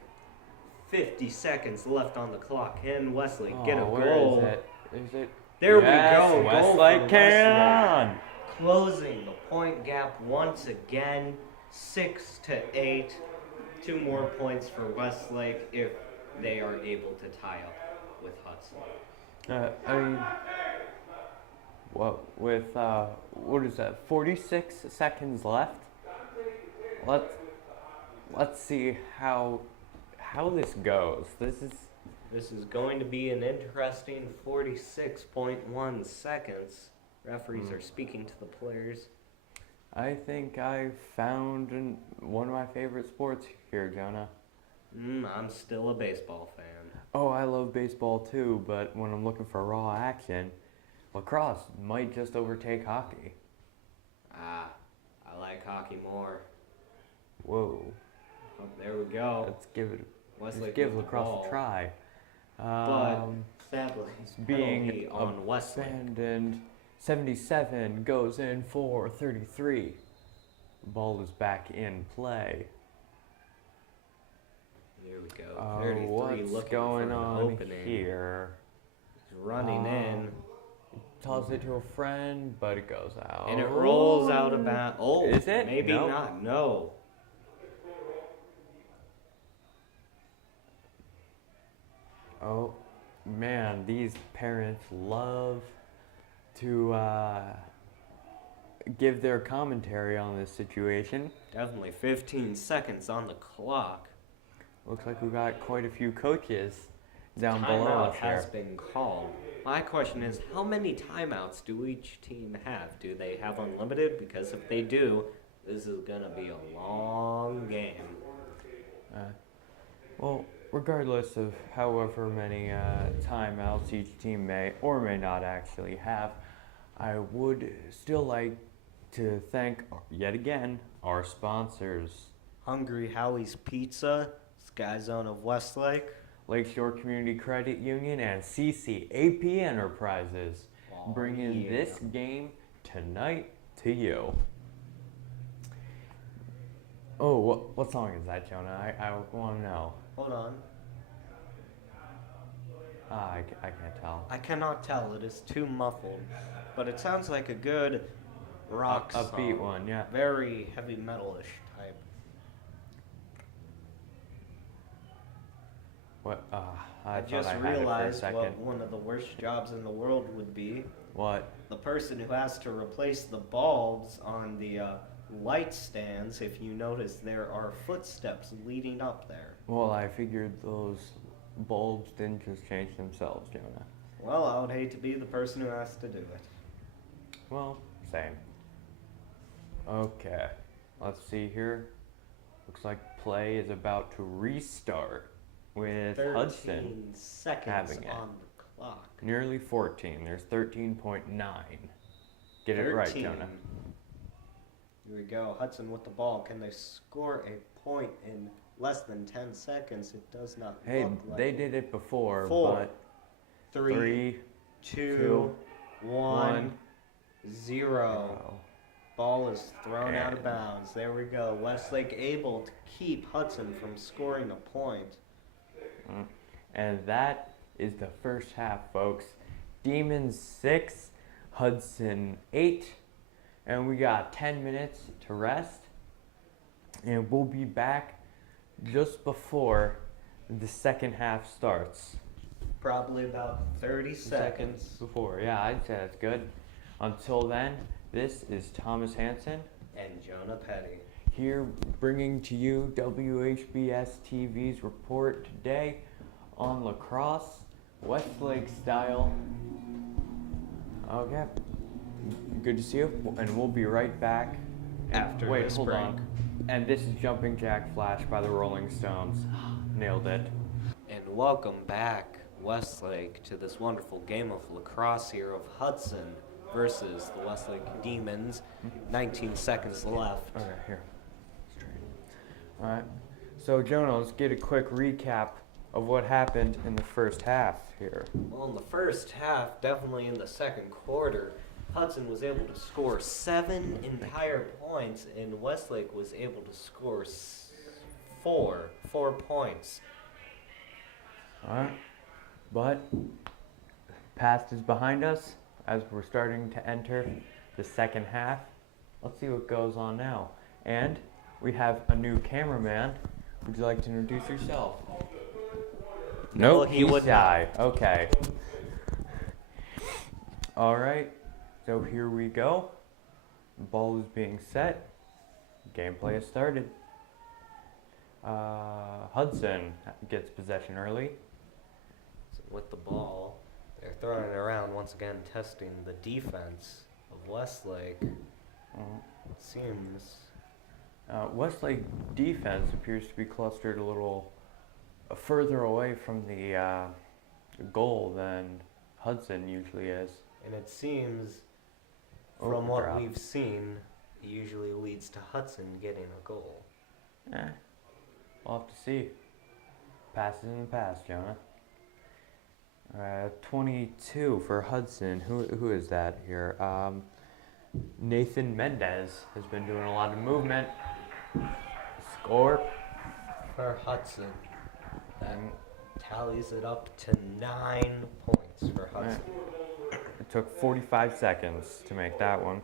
50 seconds left on the clock. Can Westlake get a Where goal? is it? Is it? There Yes, we go. Goal Westlake for can. Westlake. Closing the point gap once again. 6-8. 2 more points for Westlake if they are able to tie up with Hudson. I mean, what is that? 46 seconds left. Let's see how this goes. This is going to be an interesting 46.1 seconds. Referees are speaking to the players. I think I found one of my favorite sports here, Jonah. I'm still a baseball fan. Oh, I love baseball too, but when I'm looking for raw action, lacrosse might just overtake hockey. I like hockey more. Whoa. Oh, there we go. Let's give Westlake give with the lacrosse ball. a try. But sadly, Being penalty on Westlake. abandoned. 77 goes in for 33. The ball is back in play. There we go. 33 What's looking going for an on opening. here? He's running in, Toss it to a friend, but it goes out. and it rolls out of bounds. Oh, Is it? Maybe Nope. not. No. Oh, man, these parents love to give their commentary on this situation. Definitely 15 seconds on the clock. Looks like we got quite a few coaches down below Timeout us has here. been called. My question is, how many timeouts do each team have? Do they have unlimited? Because if they do, this is gonna be a long game. Well, regardless of however many timeouts each team may or may not actually have, I would still like to thank, yet again, our sponsors. Hungry Howie's Pizza, Sky Zone of Westlake. Lakeshore Community Credit Union and CCAP Enterprises, bringing this game tonight to you. Oh, what song is that, Jonah? I want to know. Hold on. I can't tell. I cannot tell. It is too muffled. But it sounds like a good rock song. Upbeat one, yeah. Very heavy metal-ish type. What? I thought just I had it for a realized second. what one of the worst jobs in the world would be. What? The person who has to replace the bulbs on the light stands. If you notice, there are footsteps leading up there. Well, I figured those bulbs didn't just change themselves, Jonah. Well, I would hate to be the person who has to do it. Well, same. Okay, let's see here. Looks like play is about to restart with 13 Hudson seconds having it. on the clock. Nearly 14. There's 13.9. Get it right, 13. Jonah. Here we go. Hudson with the ball. Can they score a point in less than 10 seconds? It does not Hey, look like they did it before, 4, but 3, 2, 1, 0. Ball is thrown out of And- bounds. There we go. Westlake able to keep Hudson from scoring a point. And that is the first half, folks. Demons 6, Hudson 8. And we got 10 minutes to rest. And we'll be back just before the second half starts. Probably about 30 seconds. Before, yeah, I'd say that's good. Until then, this is Thomas Hansen And Jonah Petty. here bringing to you WHBS TV's report today on lacrosse, Westlake style. Okay, good to see you, and we'll be right back. After Wait, this hold break. on. And this is Jumping Jack Flash by the Rolling Stones. Nailed it. And welcome back, Westlake, to this wonderful game of lacrosse here of Hudson versus the Westlake Demons. 19 seconds left. Okay, here. Straight. Alright. So, Jonah, let's get a quick recap of what happened in the first half here. Well, in the first half, definitely in the second quarter, Hudson was able to score 7 entire points, and Westlake was able to score 4 points. Alright. But, past is behind us as we're starting to enter the second half. Let's see what goes on now. And we have a new cameraman. Would you like to introduce yourself? No, Nope, he he's would shy. Okay. Alright, so here we go. Ball is being set. Gameplay has started. Hudson gets possession early. With the ball, they're throwing it around once again, testing the defense of Westlake. It seems Westlake defense appears to be clustered a little further away from the goal than Hudson usually is. And it seems, Oh, from what drop. we've seen, it usually leads to Hudson getting a goal. We'll have to see. Passes in the past, Jonah. 22 for Hudson. Who is that here? Nathan Mendez has been doing a lot of movement. Score. For Hudson, that tallies it up to 9 points for Hudson. It took 45 seconds to make that one.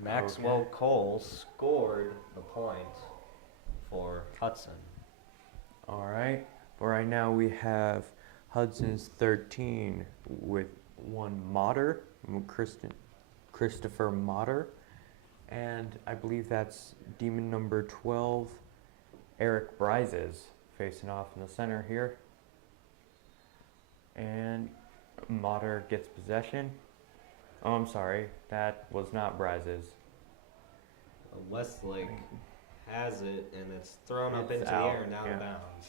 Maxwell Cole scored the point for Hudson. All right. But right now we have Hudson's 13 with one Motter, Christopher Motter. And I believe that's demon number 12, Eric Brizes, facing off in the center here. And Mater gets possession. Oh, I'm sorry, that was not Brizes. Westlake has it, and it's thrown up It's into out, the air and out yeah. of bounds.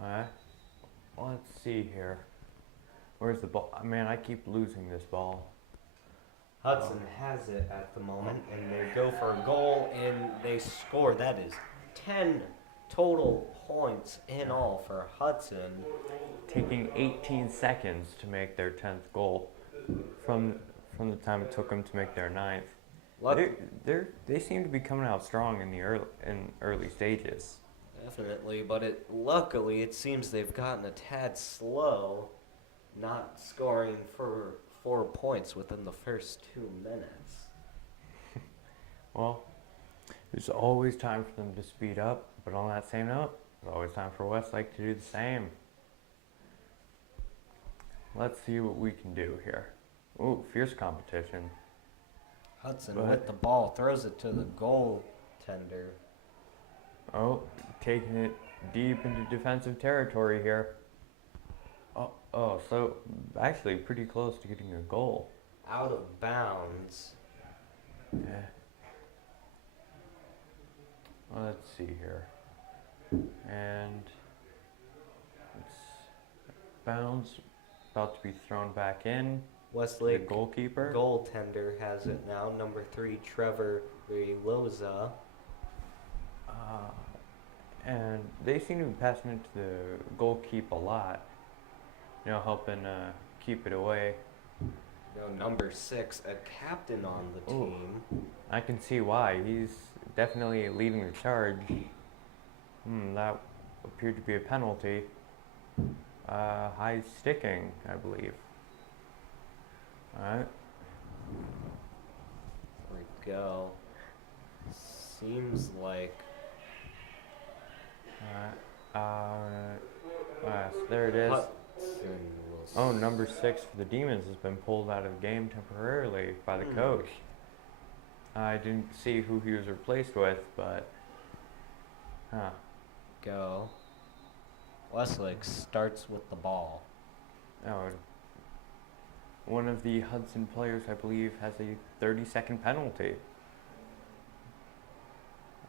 Alright, let's see here. Where's the ball? Man, I keep losing this ball. Hudson has it at the moment, and they go for a goal, and they score. That is 10 total points in all for Hudson. Taking 18 seconds to make their 10th goal from the time it took them to make their 9th. They seem to be coming out strong in the early stages. Definitely, but luckily it seems they've gotten a tad slow, not scoring for 4 points within the first 2 minutes. Well, there's always time for them to speed up, but on that same note, there's always time for Westlake to do the same. Let's see what we can do here. Ooh, fierce competition. Hudson with the ball throws it to the goaltender. Oh, taking it deep into defensive territory here. Oh, so actually pretty close to getting a goal. Out of bounds. Yeah. Let's see here. And it's bounds, about to be thrown back in. Westlake The goalkeeper. goaltender has it now. Number 3, Trevor Reloza. And they seem to be passing it to the goalkeeper a lot. You know, helping keep it away. Number 6, a captain on the Ooh. team. I can see why. He's definitely leading the charge. That appeared to be a penalty. High sticking, I believe. Alright. There we go. Seems like So there it is. Hudson will Oh, number 6 for the Demons has been pulled out of the game temporarily by the coach. I didn't see who he was replaced with, but go. Westlake starts with the ball. Oh, one of the Hudson players, I believe, has a 30-second penalty.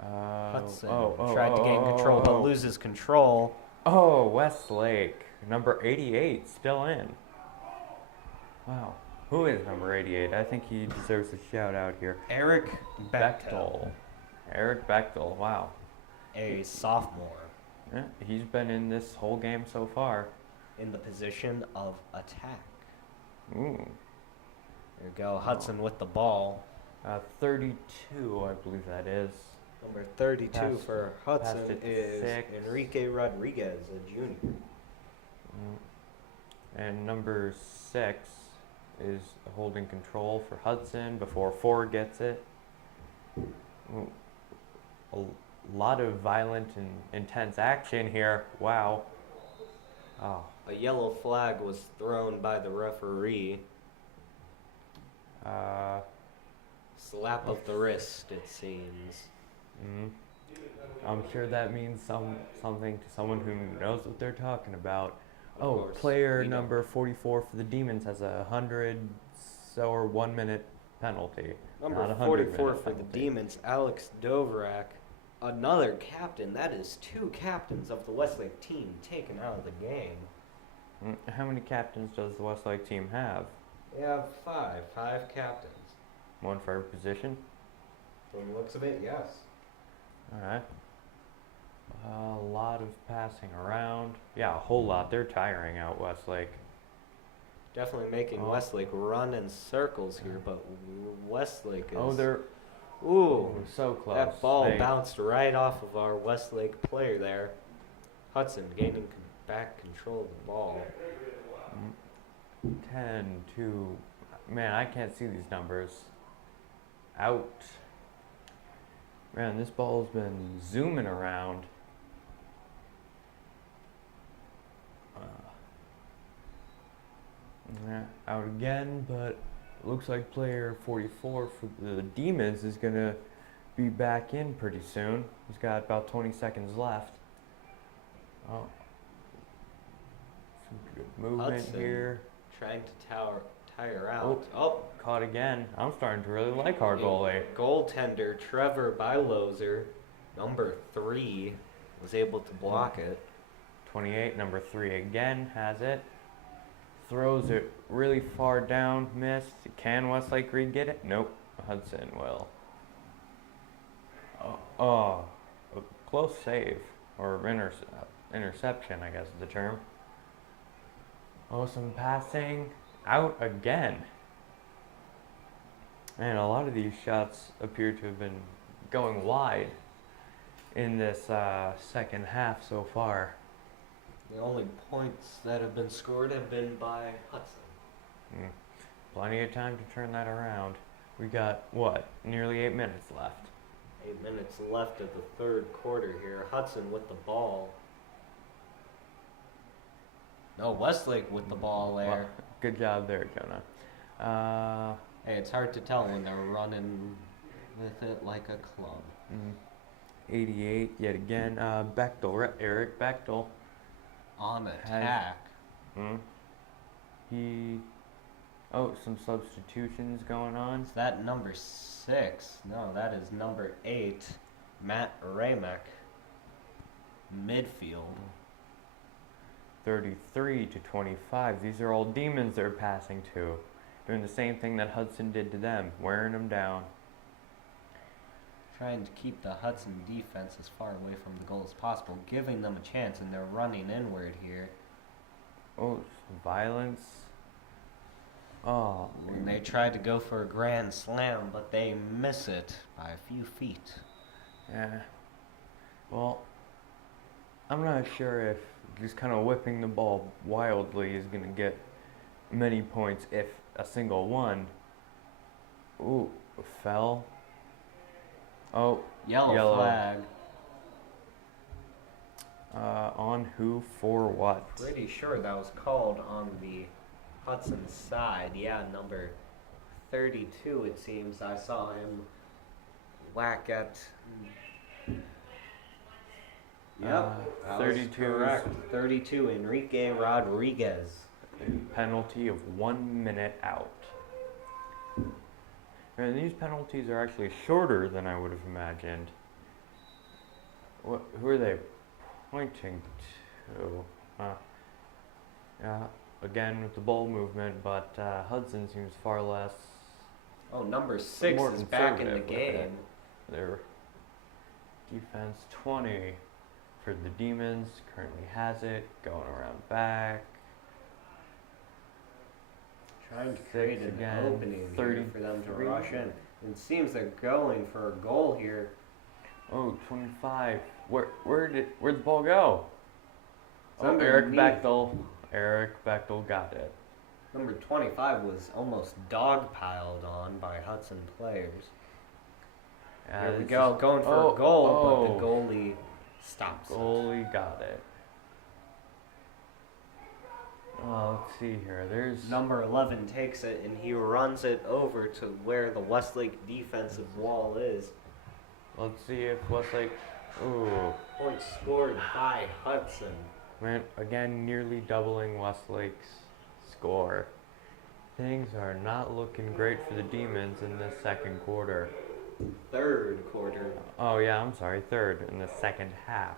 Hudson tried to gain control, but loses control. Oh, Westlake, number 88, still in. Wow. Who is number 88? I think he deserves a shout out here. Eric Bechtel, Eric Bechtel, wow. a sophomore, Yeah, he's been in this whole game so far. in the position of attack. Ooh. There you go. Hudson with the ball. 32, I believe that is. Number 32 Passed- for passed Hudson it to is 6. Enrique Rodriguez, a junior. And number 6 is holding control for Hudson before 4 gets it. Ooh. A lot of violent and intense action here. Wow. Oh. A yellow flag was thrown by the referee. Slap of the wrist, it seems. I'm sure that means something to someone who knows what they're talking about. Of Oh, course, player we know. number 44 for the Demons has a 100 minute penalty. Number not a 44 100-minute for the penalty. Demons, Alex Dovrak, another captain. That is 2 captains of the Westlake team taken out of the game. How many captains does the Westlake team have? They have 5 captains. One for every position? From the looks of it, yes. Alright. A lot of passing around. Yeah, a whole lot. They're tiring out Westlake. Definitely making Oh. Westlake run in circles here, but Westlake is... Oh, they're Ooh, so close. that ball They- bounced right off of our Westlake player there. Hudson gaining back control of the ball. 10, 2. Man, I can't see these numbers. Out. Man, this ball's been zooming around. Yeah, out again, but Looks like player 44 for the Demons is going to be back in pretty soon. He's got about 20 seconds left. Oh. Some good movement Hudson here. trying to tire out. Oh, Caught again. I'm starting to really like our goalie. Goaltender Trevor Byloser, number 3, was able to block it. 28, number 3 again has it. Throws it really far down, missed. Can Westlake Reed get it? Nope. Hudson will. A close save, or interception, I guess is the term. Oh, some passing. Out again. And a lot of these shots appear to have been going wide in this second half so far. The only points that have been scored have been by Hudson. Plenty of time to turn that around. We got, what, nearly 8 minutes left. 8 minutes left of the third quarter here. Hudson with the ball. No, Westlake with the ball there. Well, good job there, Jonah. Hey, it's hard to tell when they're running with it like a club. 88 yet again. Bechtel, Eric Bechtel. On attack. Some substitutions going on. Is that number 6? No, that is number 8. Matt Ramek. Midfield. 33 to 25. These are all Demons they're passing to. Doing the same thing that Hudson did to them. Wearing them down. Trying to keep the Hudson defense as far away from the goal as possible. Giving them a chance, and they're running inward here. Oh, some violence. Oh. And they tried to go for a grand slam, but they miss it by a few feet. Yeah. Well, I'm not sure if just kind of whipping the ball wildly is going to get many points, if a single one. Ooh, fell. Oh, Yellow flag. On who for what? Pretty sure that was called on the Hudson side. Yeah, number 32 it seems. I saw him whack at... Yep, that 32 was correct. 32, Enrique Rodriguez. Penalty of 1 minute out. And these penalties are actually shorter than I would have imagined. Who are they pointing to? Yeah, again with the ball movement, but Hudson seems far less. Oh, number 6 more is back in the conservative with it. game. Their defense 20 for the Demons currently has it, going around back. Trying to create an again, opening here for them to 33. rush in. It seems they're going for a goal here. Oh, 25. Where'd the ball go? It's Oh, Eric underneath. Bechtel. Eric Bechtel got it. Number 25 was almost dogpiled on by Hudson players. Here we go, going for a goal, but the goalie stops it. Goalie got it. Oh, let's see here. There's Number 11 takes it and he runs it over to where the Westlake defensive wall is. Let's see if Westlake. Ooh, Point scored by Hudson. man! Again, nearly doubling Westlake's score. Things are not looking great for the Demons in this second quarter. Third quarter. Oh yeah, I'm sorry, third in the second half.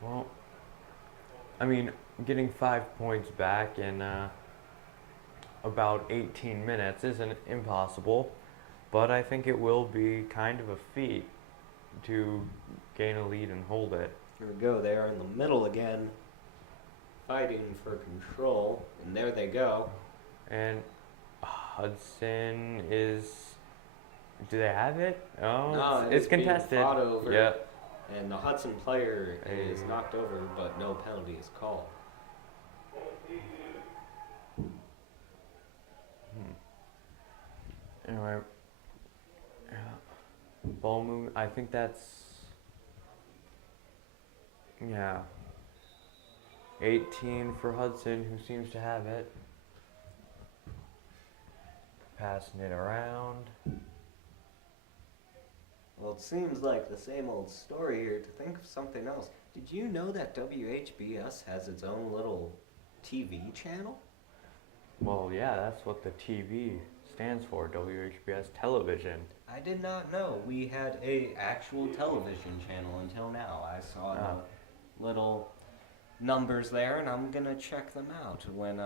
Well, I mean, getting 5 points back in about 18 minutes isn't impossible, but I think it will be kind of a feat to gain a lead and hold it. Here we go, they are in the middle again, fighting for control, and there they go. And Hudson is... Do they have it? Oh, No, it's being contested. fought over. Yep. And the Hudson player is knocked over, but no penalty is called. Anyway, ball movement. I think that's 18 for Hudson, who seems to have it. Passing it around. Well, it seems like the same old story here. To think of something else, did you know that WHBS has its own little TV channel? Well, yeah, that's what the TV stands for, WHBS television. I did not know we had a actual television channel until now. I saw the little numbers there, and I'm gonna check them out when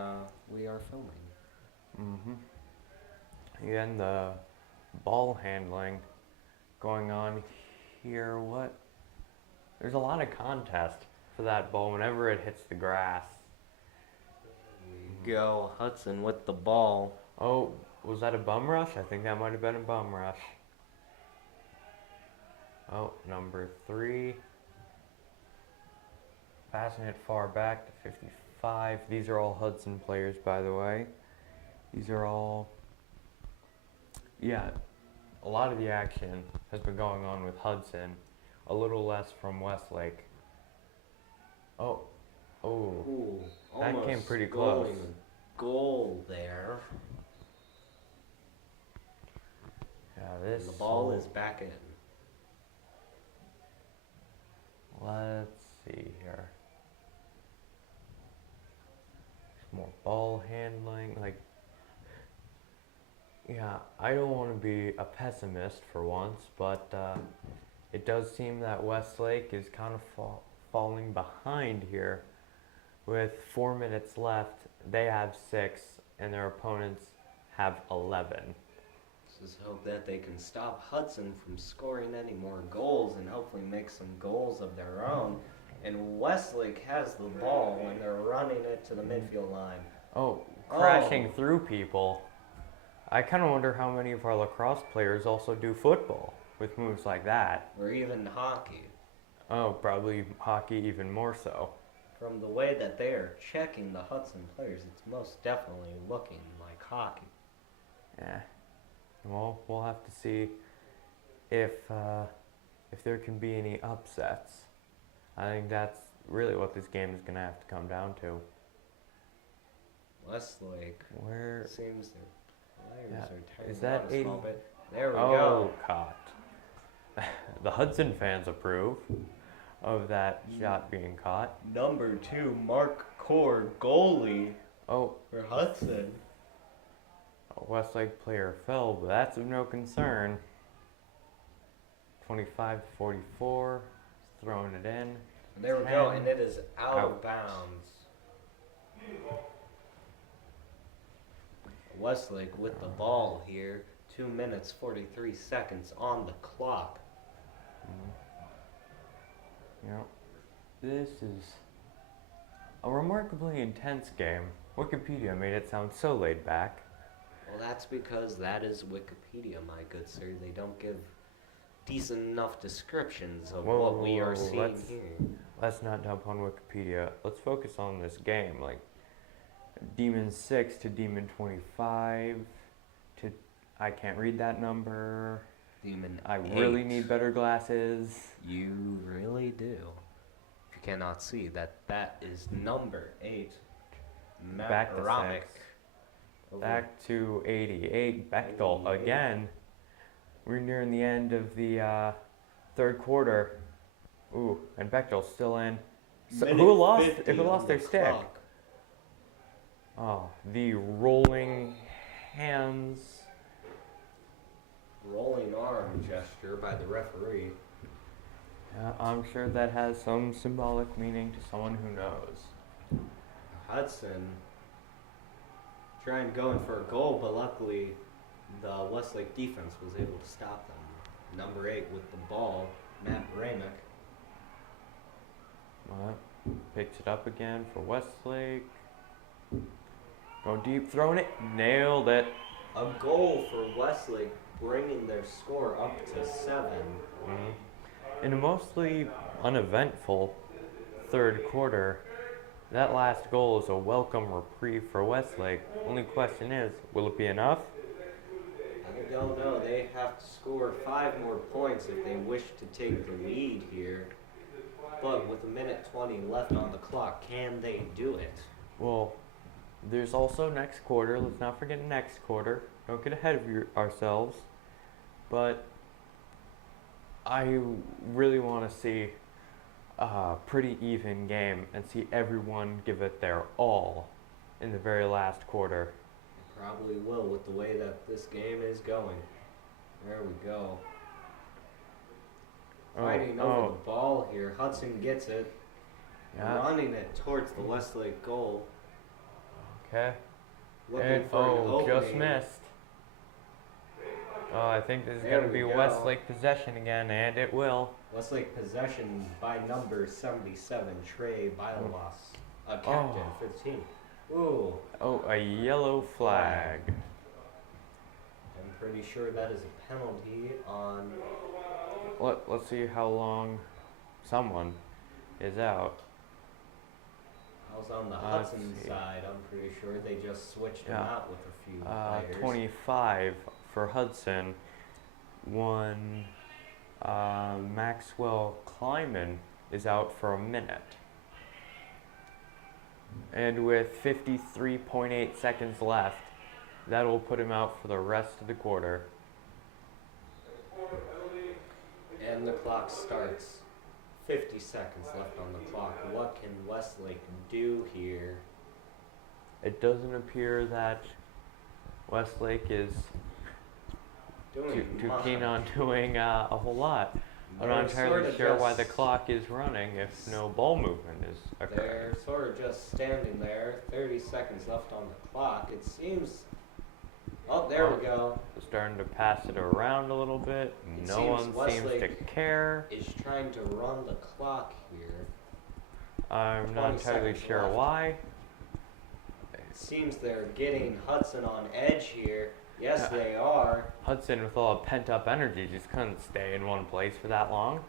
we are filming. Again, the ball handling going on here. What? There's a lot of contest for that ball whenever it hits the grass. Go Hudson with the ball. Oh, was that a bum rush? I think that might have been a bum rush. Oh, number 3. Passing it far back to 55. These are all Hudson players, by the way. These are all... Yeah, a lot of the action has been going on with Hudson. A little less from Westlake. Oh. Ooh, That came pretty close. Goal there. Yeah, this... And the ball is back in. Let's see here. More ball handling, yeah, I don't want to be a pessimist for once, but it does seem that Westlake is kind of falling behind here. With 4 minutes left, they have 6, and their opponents have 11. Let's just hope that they can stop Hudson from scoring any more goals and hopefully make some goals of their own. And Westlake has the ball and they're running it to the midfield line. Oh, crashing through people. I kind of wonder how many of our lacrosse players also do football with moves like that. Or even hockey. Oh, probably hockey even more so. From the way that they are checking the Hudson players, it's most definitely looking like hockey. Yeah. Well, we'll have to see if there can be any upsets. I think that's really what this game is going to have to come down to. Westlake. Where Seems their players are tired. Is that a 80? small bit. There we Oh, go. caught. The Hudson fans approve of that shot being caught. Number 2, Mark Core, goalie Oh, for Hudson. a Westlake player fell, but that's of no concern. 25 to 44. Throwing it in. And there we go, and it is out of bounds. Westlake with the ball here. 2 minutes, 43 seconds on the clock. Yep. This is a remarkably intense game. Wikipedia made it sound so laid back. Well, that's because that is Wikipedia, my good sir. They don't give decent enough descriptions of what we are seeing here. Let's not dump on Wikipedia. Let's focus on this game. Like Demon 6 to Demon 25 to I can't read that number. Demon I 8. really need better glasses. You really do. If you cannot see that is number 8. Back to Ramick. 6. Back to 88. Bechtel again. We're nearing the end of the third quarter. Ooh, and Bechtel's still in. So who lost their stick? Clock. Oh, the rolling hands. Rolling arm gesture by the referee. I'm sure that has some symbolic meaning to someone who knows. Hudson trying to go in for a goal, but luckily the Westlake defense was able to stop them. Number 8 with the ball, Matt Ramick. Picks it up again for Westlake. Go deep, throwing it, nailed it. A goal for Westlake, bringing their score up to 7. In a mostly uneventful third quarter, that last goal is a welcome reprieve for Westlake. Only question is, will it be enough? I don't know. They have to score 5 more points if they wish to take the lead here. But with 1:20 left on the clock, can they do it? Well, there's also next quarter. Let's not forget next quarter. don't get ahead of ourselves, but I really want to see a pretty even game and see everyone give it their all in the very last quarter. Probably will with the way that this game is going. There we go. Fighting over the ball here. Hudson gets it. Yeah. Running it towards the Westlake goal. Okay. Looking And for an opening. just missed. Oh, I think this is There going to be we go. Westlake possession again, and it will. Westlake possession by number 77, Trey Bialas, a captain for the team. Ooh, Oh, a yellow flag. I'm pretty sure that is a penalty on. Let's see how long someone is out. I was on the Let's Hudson see. side. I'm pretty sure they just switched him Yeah. out with a few players. 25 for Hudson. One, Maxwell Kleiman is out for a minute. And with 53.8 seconds left, that will put him out for the rest of the quarter. And the clock starts. 50 seconds left on the clock. What can Westlake do here? It doesn't appear that Westlake is Doing too much. keen on doing a whole lot. I'm not They're entirely sorta sure why the just- clock is running if no ball movement is occurring. They're sort of just standing there. 30 seconds left on the clock. It seems. Oh, there we go. They're starting to pass it around a little bit. It No seems one seems to Westlake care. Is trying to run the clock here. I'm not 20 entirely seconds sure left. why. It seems they're getting Hudson on edge here. Yes, Yeah. they are. Hudson, with all the pent up energy, just couldn't stay in one place for that long.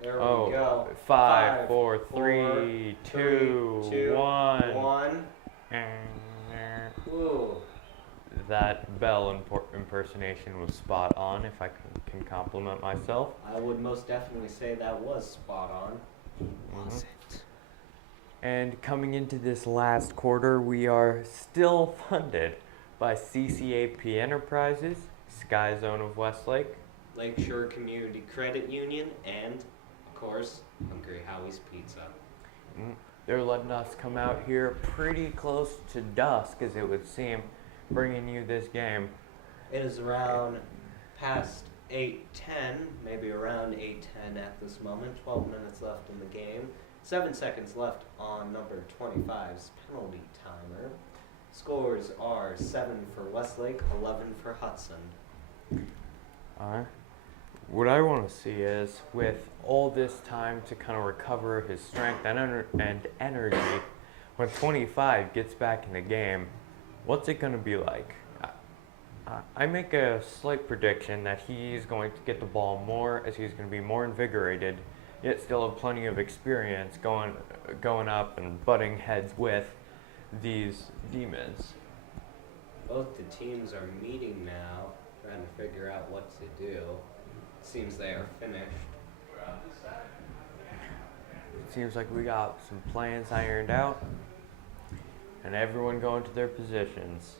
There Oh, we go. 5, 4, four, 3, three, 2, two, 1. 1. Ooh. That Bell impersonation was spot on, if I can compliment myself. I would most definitely say that was spot on. Was it? And coming into this last quarter, we are still funded by CCAP Enterprises, Sky Zone of Westlake. Lakeshore Community Credit Union, and, of course, Hungry Howie's Pizza. They're letting us come out here pretty close to dusk, as it would seem, bringing you this game. It is around past 8:10, maybe around 8:10 at this moment. 12 minutes left in the game. 7 seconds left on number 25's penalty timer. Scores are 7 for Westlake, 11 for Hudson. Alright. What I want to see is, with all this time to kind of recover his strength and energy, when 25 gets back in the game, what's it going to be like? I make a slight prediction that he's going to get the ball more, as he's going to be more invigorated, yet still have plenty of experience going up and butting heads with these demons. Both the teams are meeting now, trying to figure out what to do. Seems they are finished. It seems like we got some plans ironed out, and everyone going to their positions.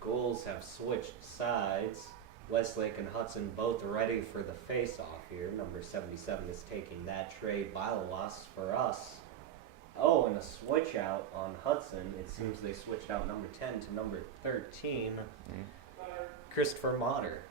Goals have switched sides. Westlake and Hudson both ready for the face-off here. Number 77 is taking that. Trey Bialas for us. Oh, and a switch out on Hudson. It seems they switched out number 10 to number 13. Christopher Motter.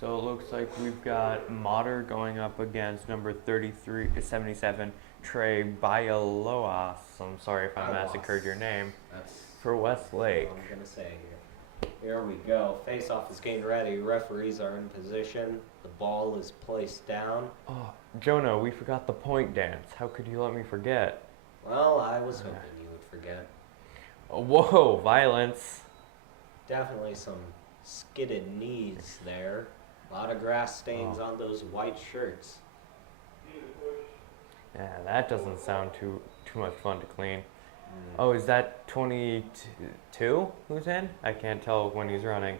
So it looks like we've got Motter going up against number 77, Trey Bialas. I'm sorry if I massacred your name. That's For Westlake. what I'm going to say here. Here we go. Face-off is getting ready. Referees are in position. The ball is placed down. Oh, Jonah, we forgot the point dance. How could you let me forget? Well, I was hoping you would forget. Oh, whoa, violence. Definitely some skidded knees there. A lot of grass stains on those white shirts. Yeah, that doesn't sound too much fun to clean. Oh, is that 22 who's in? I can't tell when he's running.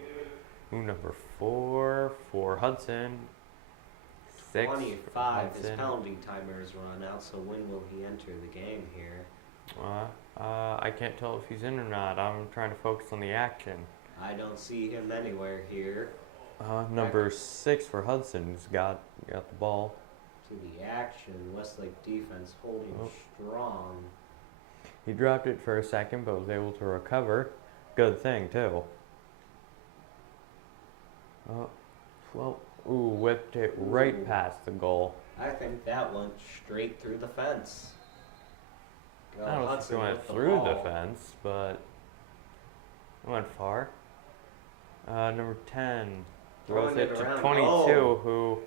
Ooh, number 4 for Hudson. 6 for 25, his Hudson. penalty timer is run out, so when will he enter the game here? I can't tell if he's in or not. I'm trying to focus on the action. I don't see him anywhere here. Number 6 for Hudson's got the ball. To the action, Westlake defense holding strong. He dropped it for a second, but was able to recover. Good thing, too. Whipped it right past the goal. I think that went straight through the fence. I don't think it went through the fence, but it went far. Number 10 throws it to 22, who,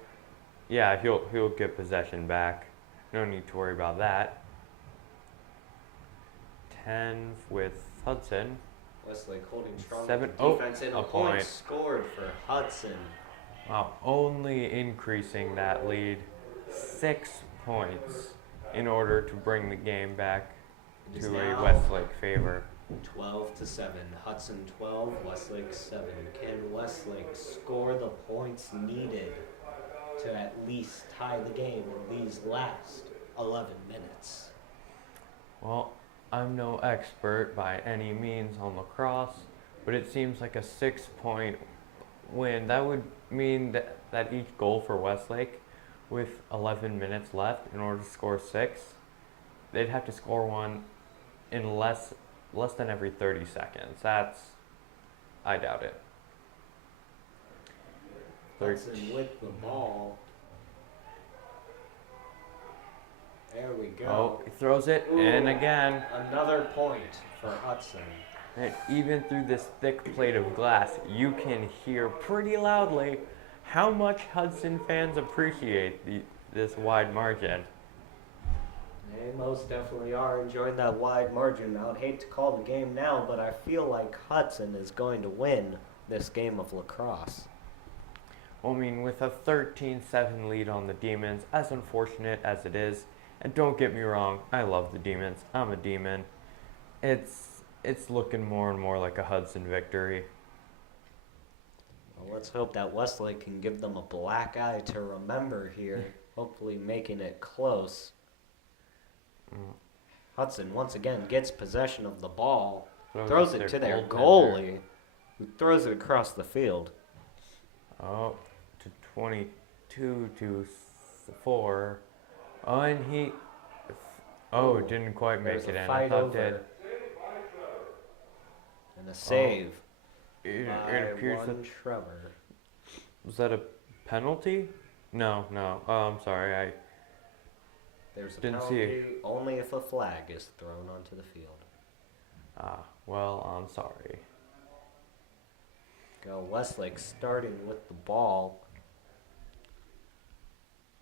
yeah, he'll get possession back. No need to worry about that. 10 with Hudson. Westlake holding strong 7 defense and a a point scored for Hudson. Wow, only increasing that lead 6 points in order to bring the game back to a Westlake favor. 12-7. Hudson 12, Westlake 7. Can Westlake score the points needed to at least tie the game in these last 11 minutes? Well, I'm no expert by any means on lacrosse, but it seems like a 6-point win. That would mean that each goal for Westlake, with 11 minutes left, in order to score 6, they'd have to score one in less than every 30 seconds. I doubt it. Hudson with the ball. There we go. Oh, he throws it in again. Another point for Hudson. And even through this thick plate of glass, you can hear pretty loudly how much Hudson fans appreciate this wide margin. They most definitely are enjoying that wide margin. I would hate to call the game now, but I feel like Hudson is going to win this game of lacrosse. Well, I mean, with a 13-7 lead on the Demons, as unfortunate as it is, and don't get me wrong, I love the Demons. I'm a Demon. It's looking more and more like a Hudson victory. Well, let's hope that Westlake can give them a black eye to remember here, hopefully making it close. Hudson once again gets possession of the ball, throws it to their goalie, who throws it across the field. Oh, to 22-4. Oh, and he... Oh, didn't quite make it in. I thought did. And a save. It appears that... Trevor. Was that a penalty? No. Oh, I'm sorry. There's a didn't penalty only if a flag is thrown onto the field. Well, I'm sorry. Go Westlake starting with the ball.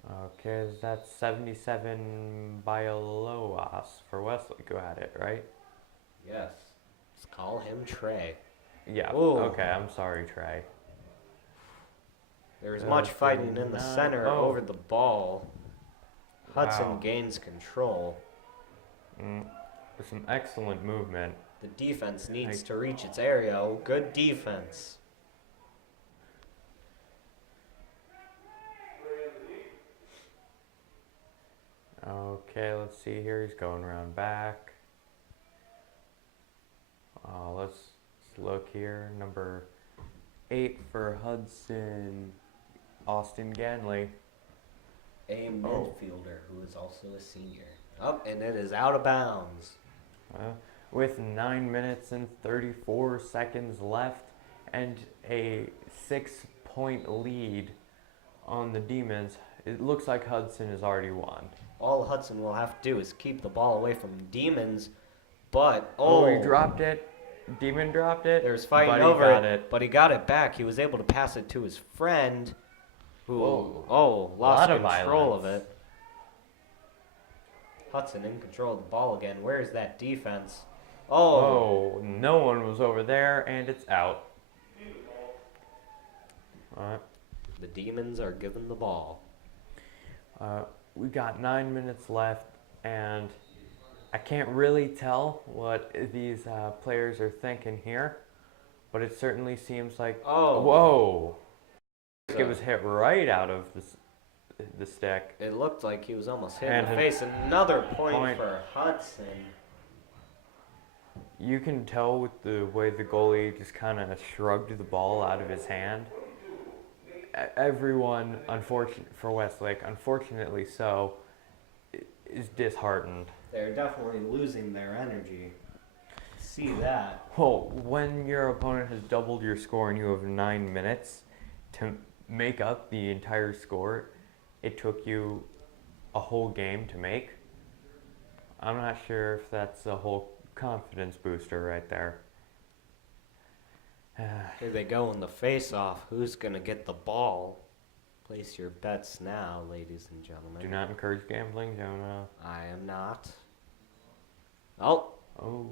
Okay, that's 77 Bialoas for Westlake who had it, right? Yes. Let's call him Trey. Yeah. Ooh. Okay, I'm sorry, Trey. There was much fighting in the center over the ball. Hudson gains control. With some excellent movement. The defense needs to reach its area. Oh, good defense. Okay, let's see here. He's going around back. Let's look here. Number 8 for Hudson, Austin Ganley. A midfielder who is also a senior. Oh, and it is out of bounds. With 9 minutes and 34 seconds left and a 6-point lead on the Demons, it looks like Hudson has already won. All Hudson will have to do is keep the ball away from Demons, but... he dropped it. Demon dropped it. There's fighting over it, but he got it back. He was able to pass it to his friend, who, lost control of it. Hudson in control of the ball again. Where's that defense? Oh, no one was over there, and it's out. The Demons are given the ball. We got 9 minutes left, and I can't really tell what these players are thinking here, but it certainly seems like... Whoa! It was hit right out of the stick. It looked like he was almost hit in the face. Another point for Hudson. You can tell with the way the goalie just kind of shrugged the ball out of his hand. Everyone, for Westlake, unfortunately so, is disheartened. They're definitely losing their energy. See that. Well, when your opponent has doubled your score and you have 9 minutes to make up the entire score it took you a whole game to make, I'm not sure if that's a whole confidence booster right there. Here they go in the face-off. Who's going to get the ball? Place your bets now, ladies and gentlemen. Do not encourage gambling, Jonah. I am not. Oh. Oh,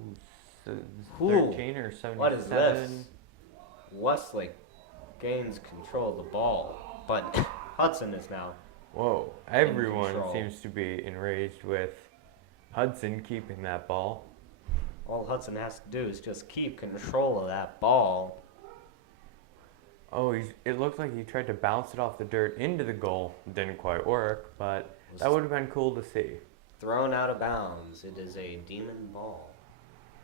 so 13 or 77. What is this? Westlake gains control of the ball, but Hudson is now. Whoa, everyone control. seems to be enraged with Hudson keeping that ball. All Hudson has to do is just keep control of that ball. Oh, it looked like he tried to bounce it off the dirt into the goal. Didn't quite work, but that would have been cool to see. Thrown out of bounds. It is a demon ball.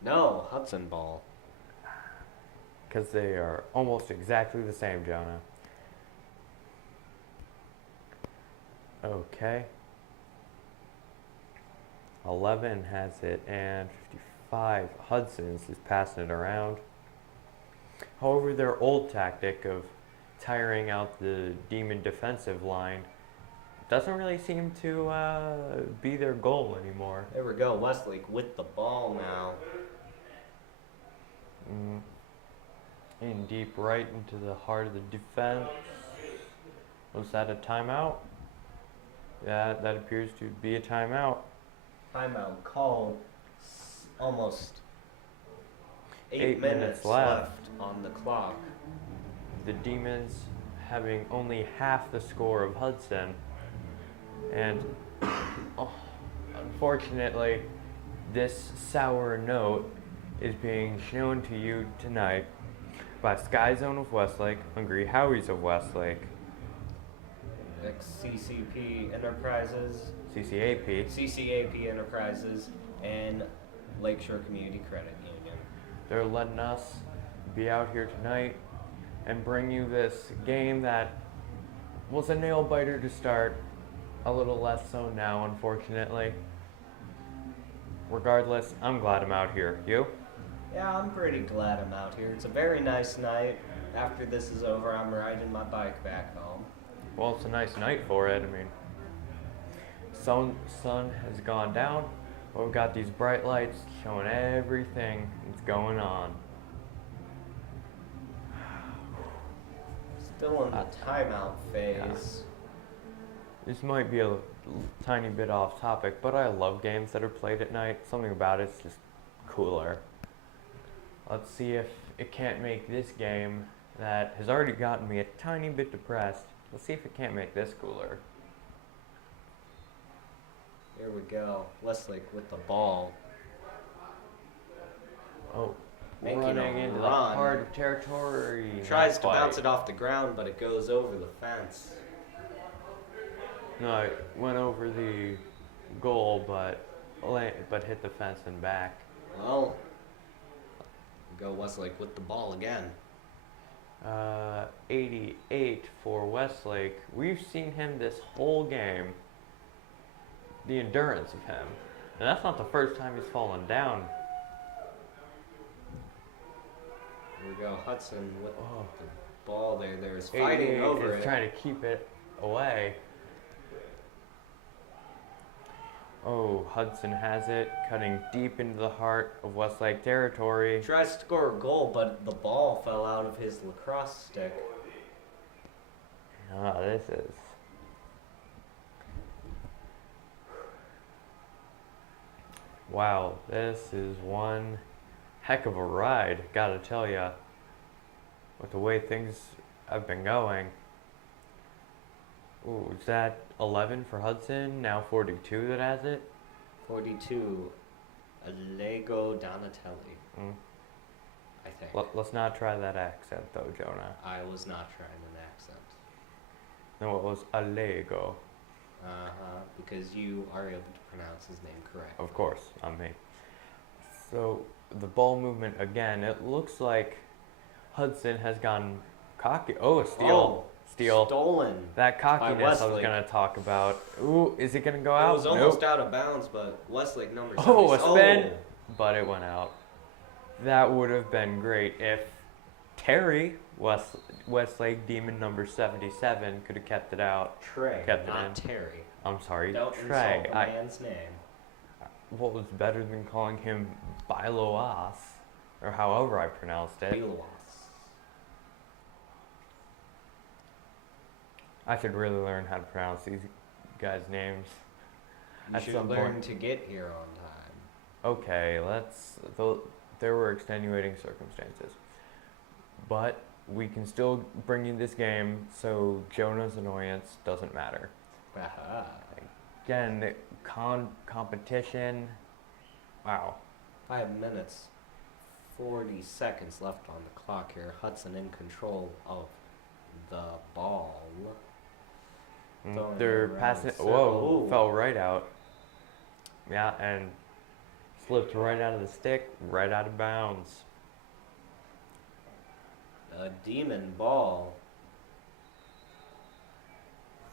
No, Hudson ball. Because they are almost exactly the same, Jonah. Okay. 11 has it, and 55 Hudson's is passing it around. However, their old tactic of tiring out the demon defensive line doesn't really seem to be their goal anymore. There we go. Westlake with the ball now. In deep right into the heart of the defense. Was that a timeout? Yeah, that appears to be a timeout. Timeout called. Almost 8 minutes left on the clock. The Demons having only half the score of Hudson. And unfortunately, this sour note is being shown to you tonight by Sky Zone of Westlake, Hungry Howies of Westlake, CCP Enterprises, CCAP. Enterprises, and Lakeshore Community Credit Union. They're letting us be out here tonight and bring you this game that was a nail biter to start, a little less so now, unfortunately. Regardless, I'm glad I'm out here. You? Yeah, I'm pretty glad I'm out here. It's a very nice night. After this is over, I'm riding my bike back home. Well, it's a nice night for it. I mean, sun has gone down, but we've got these bright lights showing everything that's going on. Still in the timeout phase. This might be a tiny bit off topic, but I love games that are played at night. Something about it's just cooler. Let's see if it can't make this game that has already gotten me a tiny bit depressed. Let's see if it can't make this cooler. Here we go. Westlake with the ball. Oh, Making running a into the run. heart of territory. Tries to bounce it off the ground, but it goes over the fence. No, it went over the goal, but hit the fence and back. Well, go Westlake with the ball again. 88 for Westlake. We've seen him this whole game. The endurance of him. And that's not the first time he's fallen down. Here we go. Hudson with the ball there. There's fighting 88 over is it. trying to keep it away. Oh, Hudson has it, cutting deep into the heart of Westlake territory. Tries to score a goal, but the ball fell out of his lacrosse stick. Ah, this is... Wow, this is one heck of a ride, gotta tell ya. With the way things have been going. Ooh, is that 11 for Hudson? Now 42 that has it? 42. Lego Donatelli, I think. Let's not try that accent though, Jonah. I was not trying an accent. No, it was a Lego. Because you are able to pronounce his name correctly. Of course, not me. So the ball movement again, it looks like Hudson has gone cocky. Oh, a steal. Steal. Stolen. That cockiness I was Westlake. going to talk about. Ooh, is it going to go It out? was almost Nope. out of bounds, but Westlake number 7. Oh, a spin. But it went out. That would have been great if Terry, Westlake Demon number 77, could have kept it out. Trey, Kept it not in. Terry. I'm sorry, Don't Trey. insult the man's name. What was better than calling him Biloas, or however I pronounced it? Biloas. I should really learn how to pronounce these guys' names. You At should some learn point. to get here on time. Okay, there were extenuating circumstances. But we can still bring you this game, so Jonah's annoyance doesn't matter. Aha. Again, the competition, wow. 5 minutes, 40 seconds left on the clock here. Hudson in control of the ball. Throwing They're it around passing, the whoa, circle. fell right out. Yeah, and slipped right out of the stick, right out of bounds. A demon ball.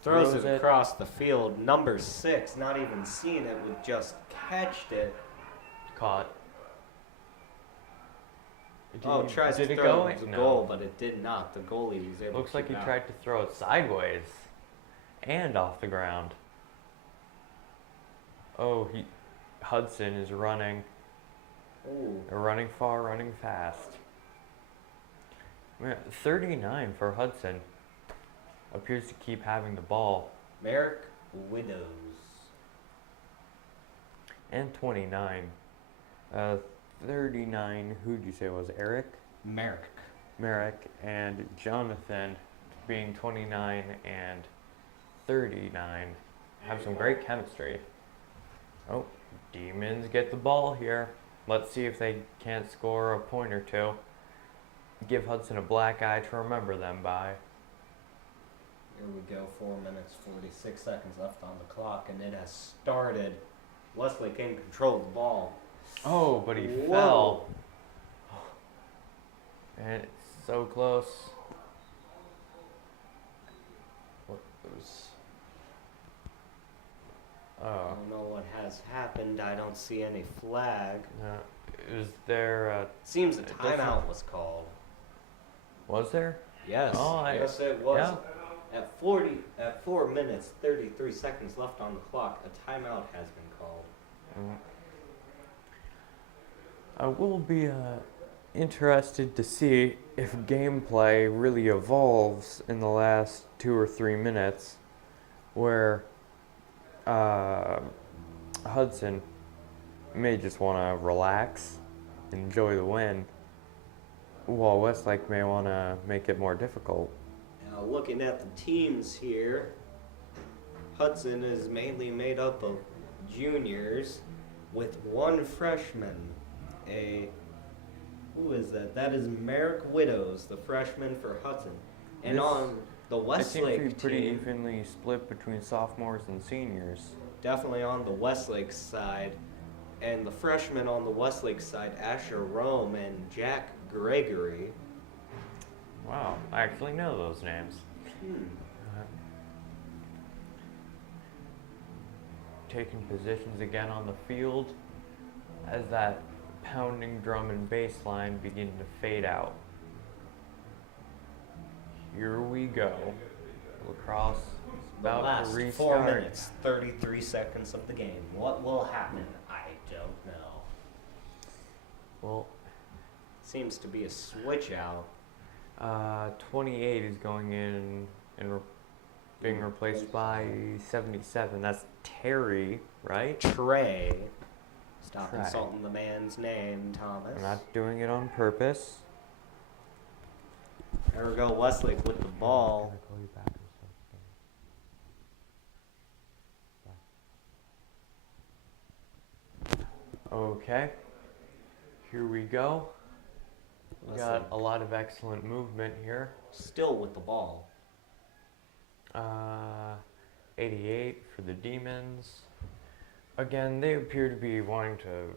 Throws it across the field. Number 6, not even seeing it, would just catched it. Caught. Tries did to it throw go? it to No. goal, but it did not. The goalie was able Looks to like keep he it out. tried to throw it sideways and off the ground. Oh, Hudson is running. Ooh. They're running far, running fast. Man, 39 for Hudson. Appears to keep having the ball. Merrick Widows. And 29. 39, who'd you say it was? Eric? Merrick. Merrick and Jonathan being 29 and 39 have some great chemistry. Oh, Demons get the ball here. Let's see if they can't score a point or two. Give Hudson a black eye to remember them by. Here we go, 4 minutes, 46 seconds left on the clock, and it has started. Westlake in control of the ball. Oh, but he Whoa. fell. And it's so close. What was... I don't know what has happened. I don't see any flag. Is there Seems a It doesn't- timeout was called. was there? Yes. Oh, yes, it was. yeah. At 4 minutes, 33 seconds left on the clock, a timeout has been called. I will be interested to see if gameplay really evolves in the last 2 or 3 minutes, where Hudson may just want to relax, enjoy the win, while Westlake may want to make it more difficult. Now, looking at the teams here, Hudson is mainly made up of juniors with one freshman. Who is that? That is Merrick Widows, the freshman for Hudson. And This- on the It seems to be Westlake pretty team, evenly split between sophomores and seniors. definitely on the Westlake side, and the freshmen on the Westlake side, Asher Rome and Jack Gregory. Wow, I actually know those names. Taking positions again on the field as that pounding drum and bass line begin to fade out. Here we go. Lacrosse The about last to 4 restart. minutes, 33 seconds of the game. What will happen? I don't know. Well, Seems to be a switch out. 28 is going in and being replaced by 77. That's Terry, right? Trey. Stop Trey. insulting the man's name, Thomas. I'm not doing it on purpose. There we go, Westlake with the ball. Okay, here we go. We got Westlake a lot of excellent movement here. still with the ball. 88 for the Demons. Again, they appear to be wanting to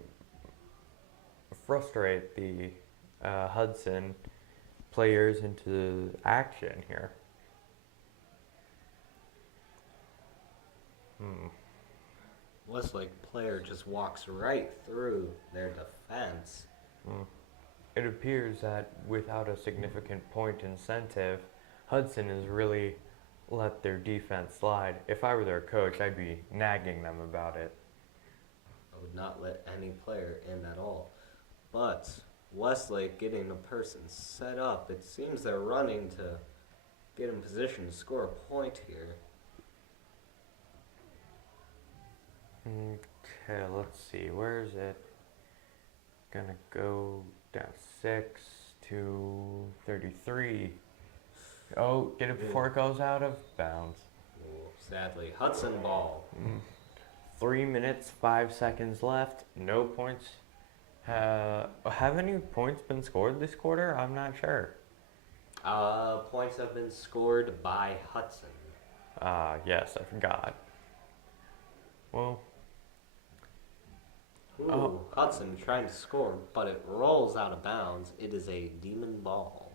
frustrate the Hudson players into action here. Westlake player just walks right through their defense. It appears that without a significant point incentive, Hudson has really let their defense slide. If I were their coach, I'd be nagging them about it. I would not let any player in at all. But Westlake getting a person set up, it seems they're running to get in position to score a point here. Okay, let's see. Where is it? Gonna go down 6 to 33. Oh, get it before it goes out of bounds. Sadly, Hudson ball. 3 minutes, 5 seconds left. No points. Have any points been scored this quarter? I'm not sure. Points have been scored by Hudson. Yes, I forgot. Well, Hudson trying to score, but it rolls out of bounds. It is a demon ball.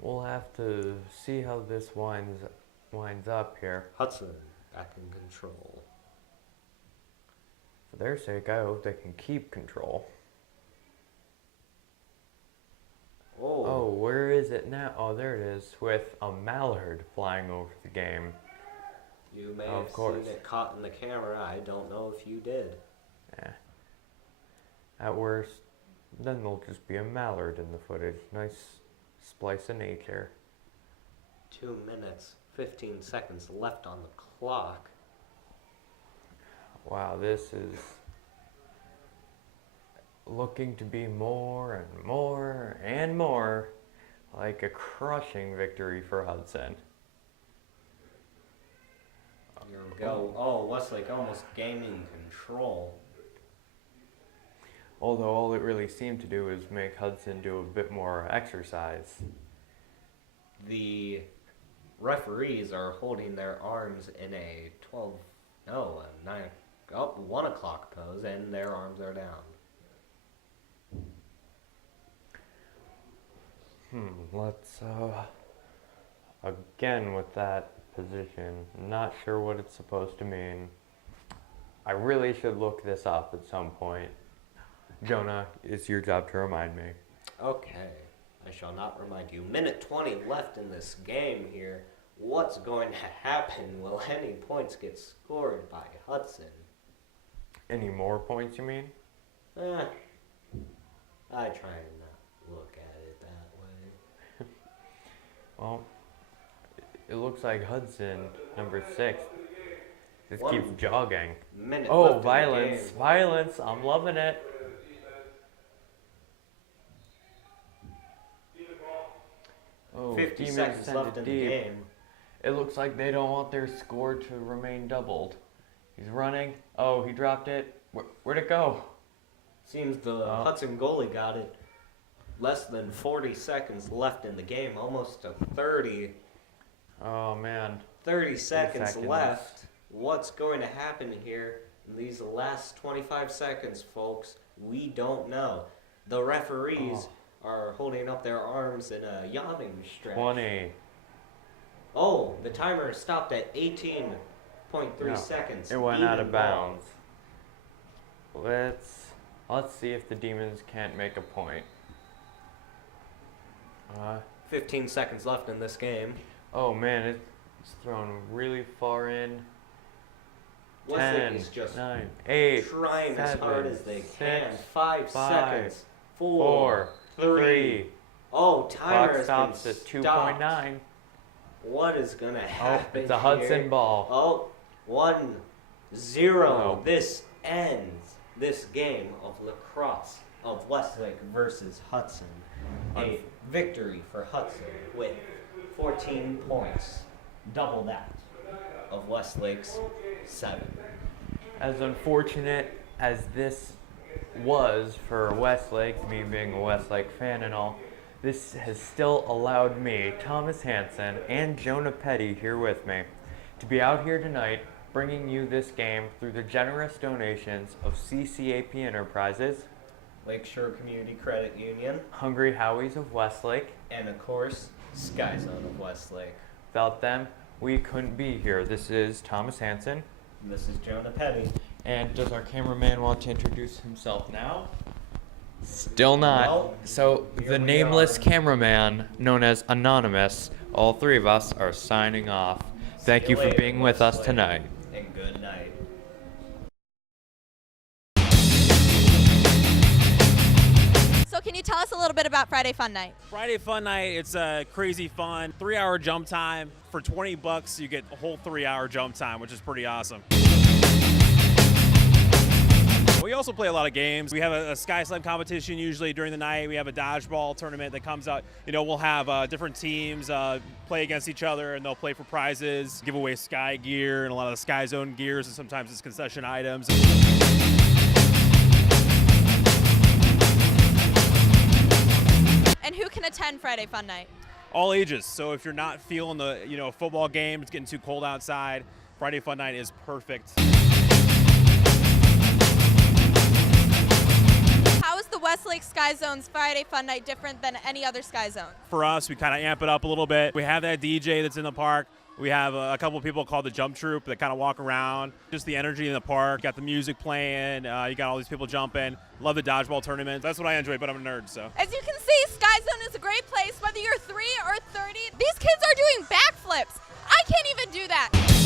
we'll have to see how this winds up here. Hudson back in control. For their sake, I hope they can keep control. Oh, where is it now? Oh, there it is, with a mallard flying over the game. You may have seen it caught in the camera. I don't know if you did. Yeah. At worst, then there'll just be a mallard in the footage. Nice splice of nature. 2 minutes, 15 seconds left on the clock. Wow, this is looking to be more and more and more like a crushing victory for Hudson. Here we go. Oh, Westlake almost gaining control. Although all it really seemed to do was make Hudson do a bit more exercise. The referees are holding their arms in a 1 o'clock pose, and their arms are down. Let's, again with that position, not sure what it's supposed to mean. I really should look this up at some point. Jonah, it's your job to remind me. Okay, I shall not remind you. Minute 20 left in this game here. What's going to happen? Will any points get scored by Hudson? Any more points, you mean? I try and not look at it that way. Well, it looks like Hudson, number 6, just keeps jogging. Minute Oh, left violence, in the game. violence, I'm loving it. Oh, 50 Demons seconds send left it in deep. the game. It looks like they don't want their score to remain doubled. He's running. Oh, he dropped it. Where'd it go? Seems the Hudson goalie got it. Less than 40 seconds left in the game, almost to 30. Oh, man. 30 seconds seconds. left. What's going to happen here in these last 25 seconds, folks? We don't know. The referees are holding up their arms in a yawning stretch. 20. Oh, the timer stopped at 18.3 seconds. It went Even out of ball. bounds. Let's see if the Demons can't make a point. 15 seconds left in this game. Oh man, it's thrown really far in. Westlake 10, is just 9, 8, trying 7, as hard as they 6, can. 5 seconds. 4, 3. Oh, timer Clock has stops been at stopped. 2.9. What is going to Oh, happen it's a Hudson here? ball. Oh, 1-0. Oh. This ends this game of lacrosse of Westlake versus Hudson. A victory for Hudson with 14 points, double that of Westlake's 7. As unfortunate as this was for Westlake, me being a Westlake fan and all, this has still allowed me, Thomas Hansen, and Jonah Petty here with me, to be out here tonight bringing you this game through the generous donations of CCAP Enterprises, Lakeshore Community Credit Union, Hungry Howies of Westlake, and of course, Sky Zone of Westlake. Without them, we couldn't be here. This is Thomas Hansen. And this is Jonah Petty. And does our cameraman want to introduce himself now? Still not. Well, so here the we nameless are. cameraman, known as Anonymous, all three of us are signing off. Thank you for later, being with us Westlake. tonight. And good night. So can you tell us a little bit about Friday Fun Night? Friday Fun Night, it's crazy fun. 3-hour jump time. For $20, you get a whole 3-hour jump time, which is pretty awesome. We also play a lot of games. We have a sky slam competition usually during the night. We have a dodgeball tournament that comes out. You know, we'll have different teams play against each other, and they'll play for prizes, give away sky gear and a lot of the Sky Zone gears, and sometimes it's concession items. And who can attend Friday Fun Night? All ages. So if you're not feeling the football game, it's getting too cold outside, Friday Fun Night is perfect. How is the Westlake Sky Zone's Friday Fun Night different than any other Sky Zone? For us, we kind of amp it up a little bit. We have that DJ that's in the park. We have a couple of people called the Jump Troop that kind of walk around. Just the energy in the park. Got the music playing. You got all these people jumping. Love the dodgeball tournament. That's what I enjoy, but I'm a nerd, so. As you can see, Sky Zone is a great place, whether you're 3 or 30. These kids are doing backflips. I can't even do that.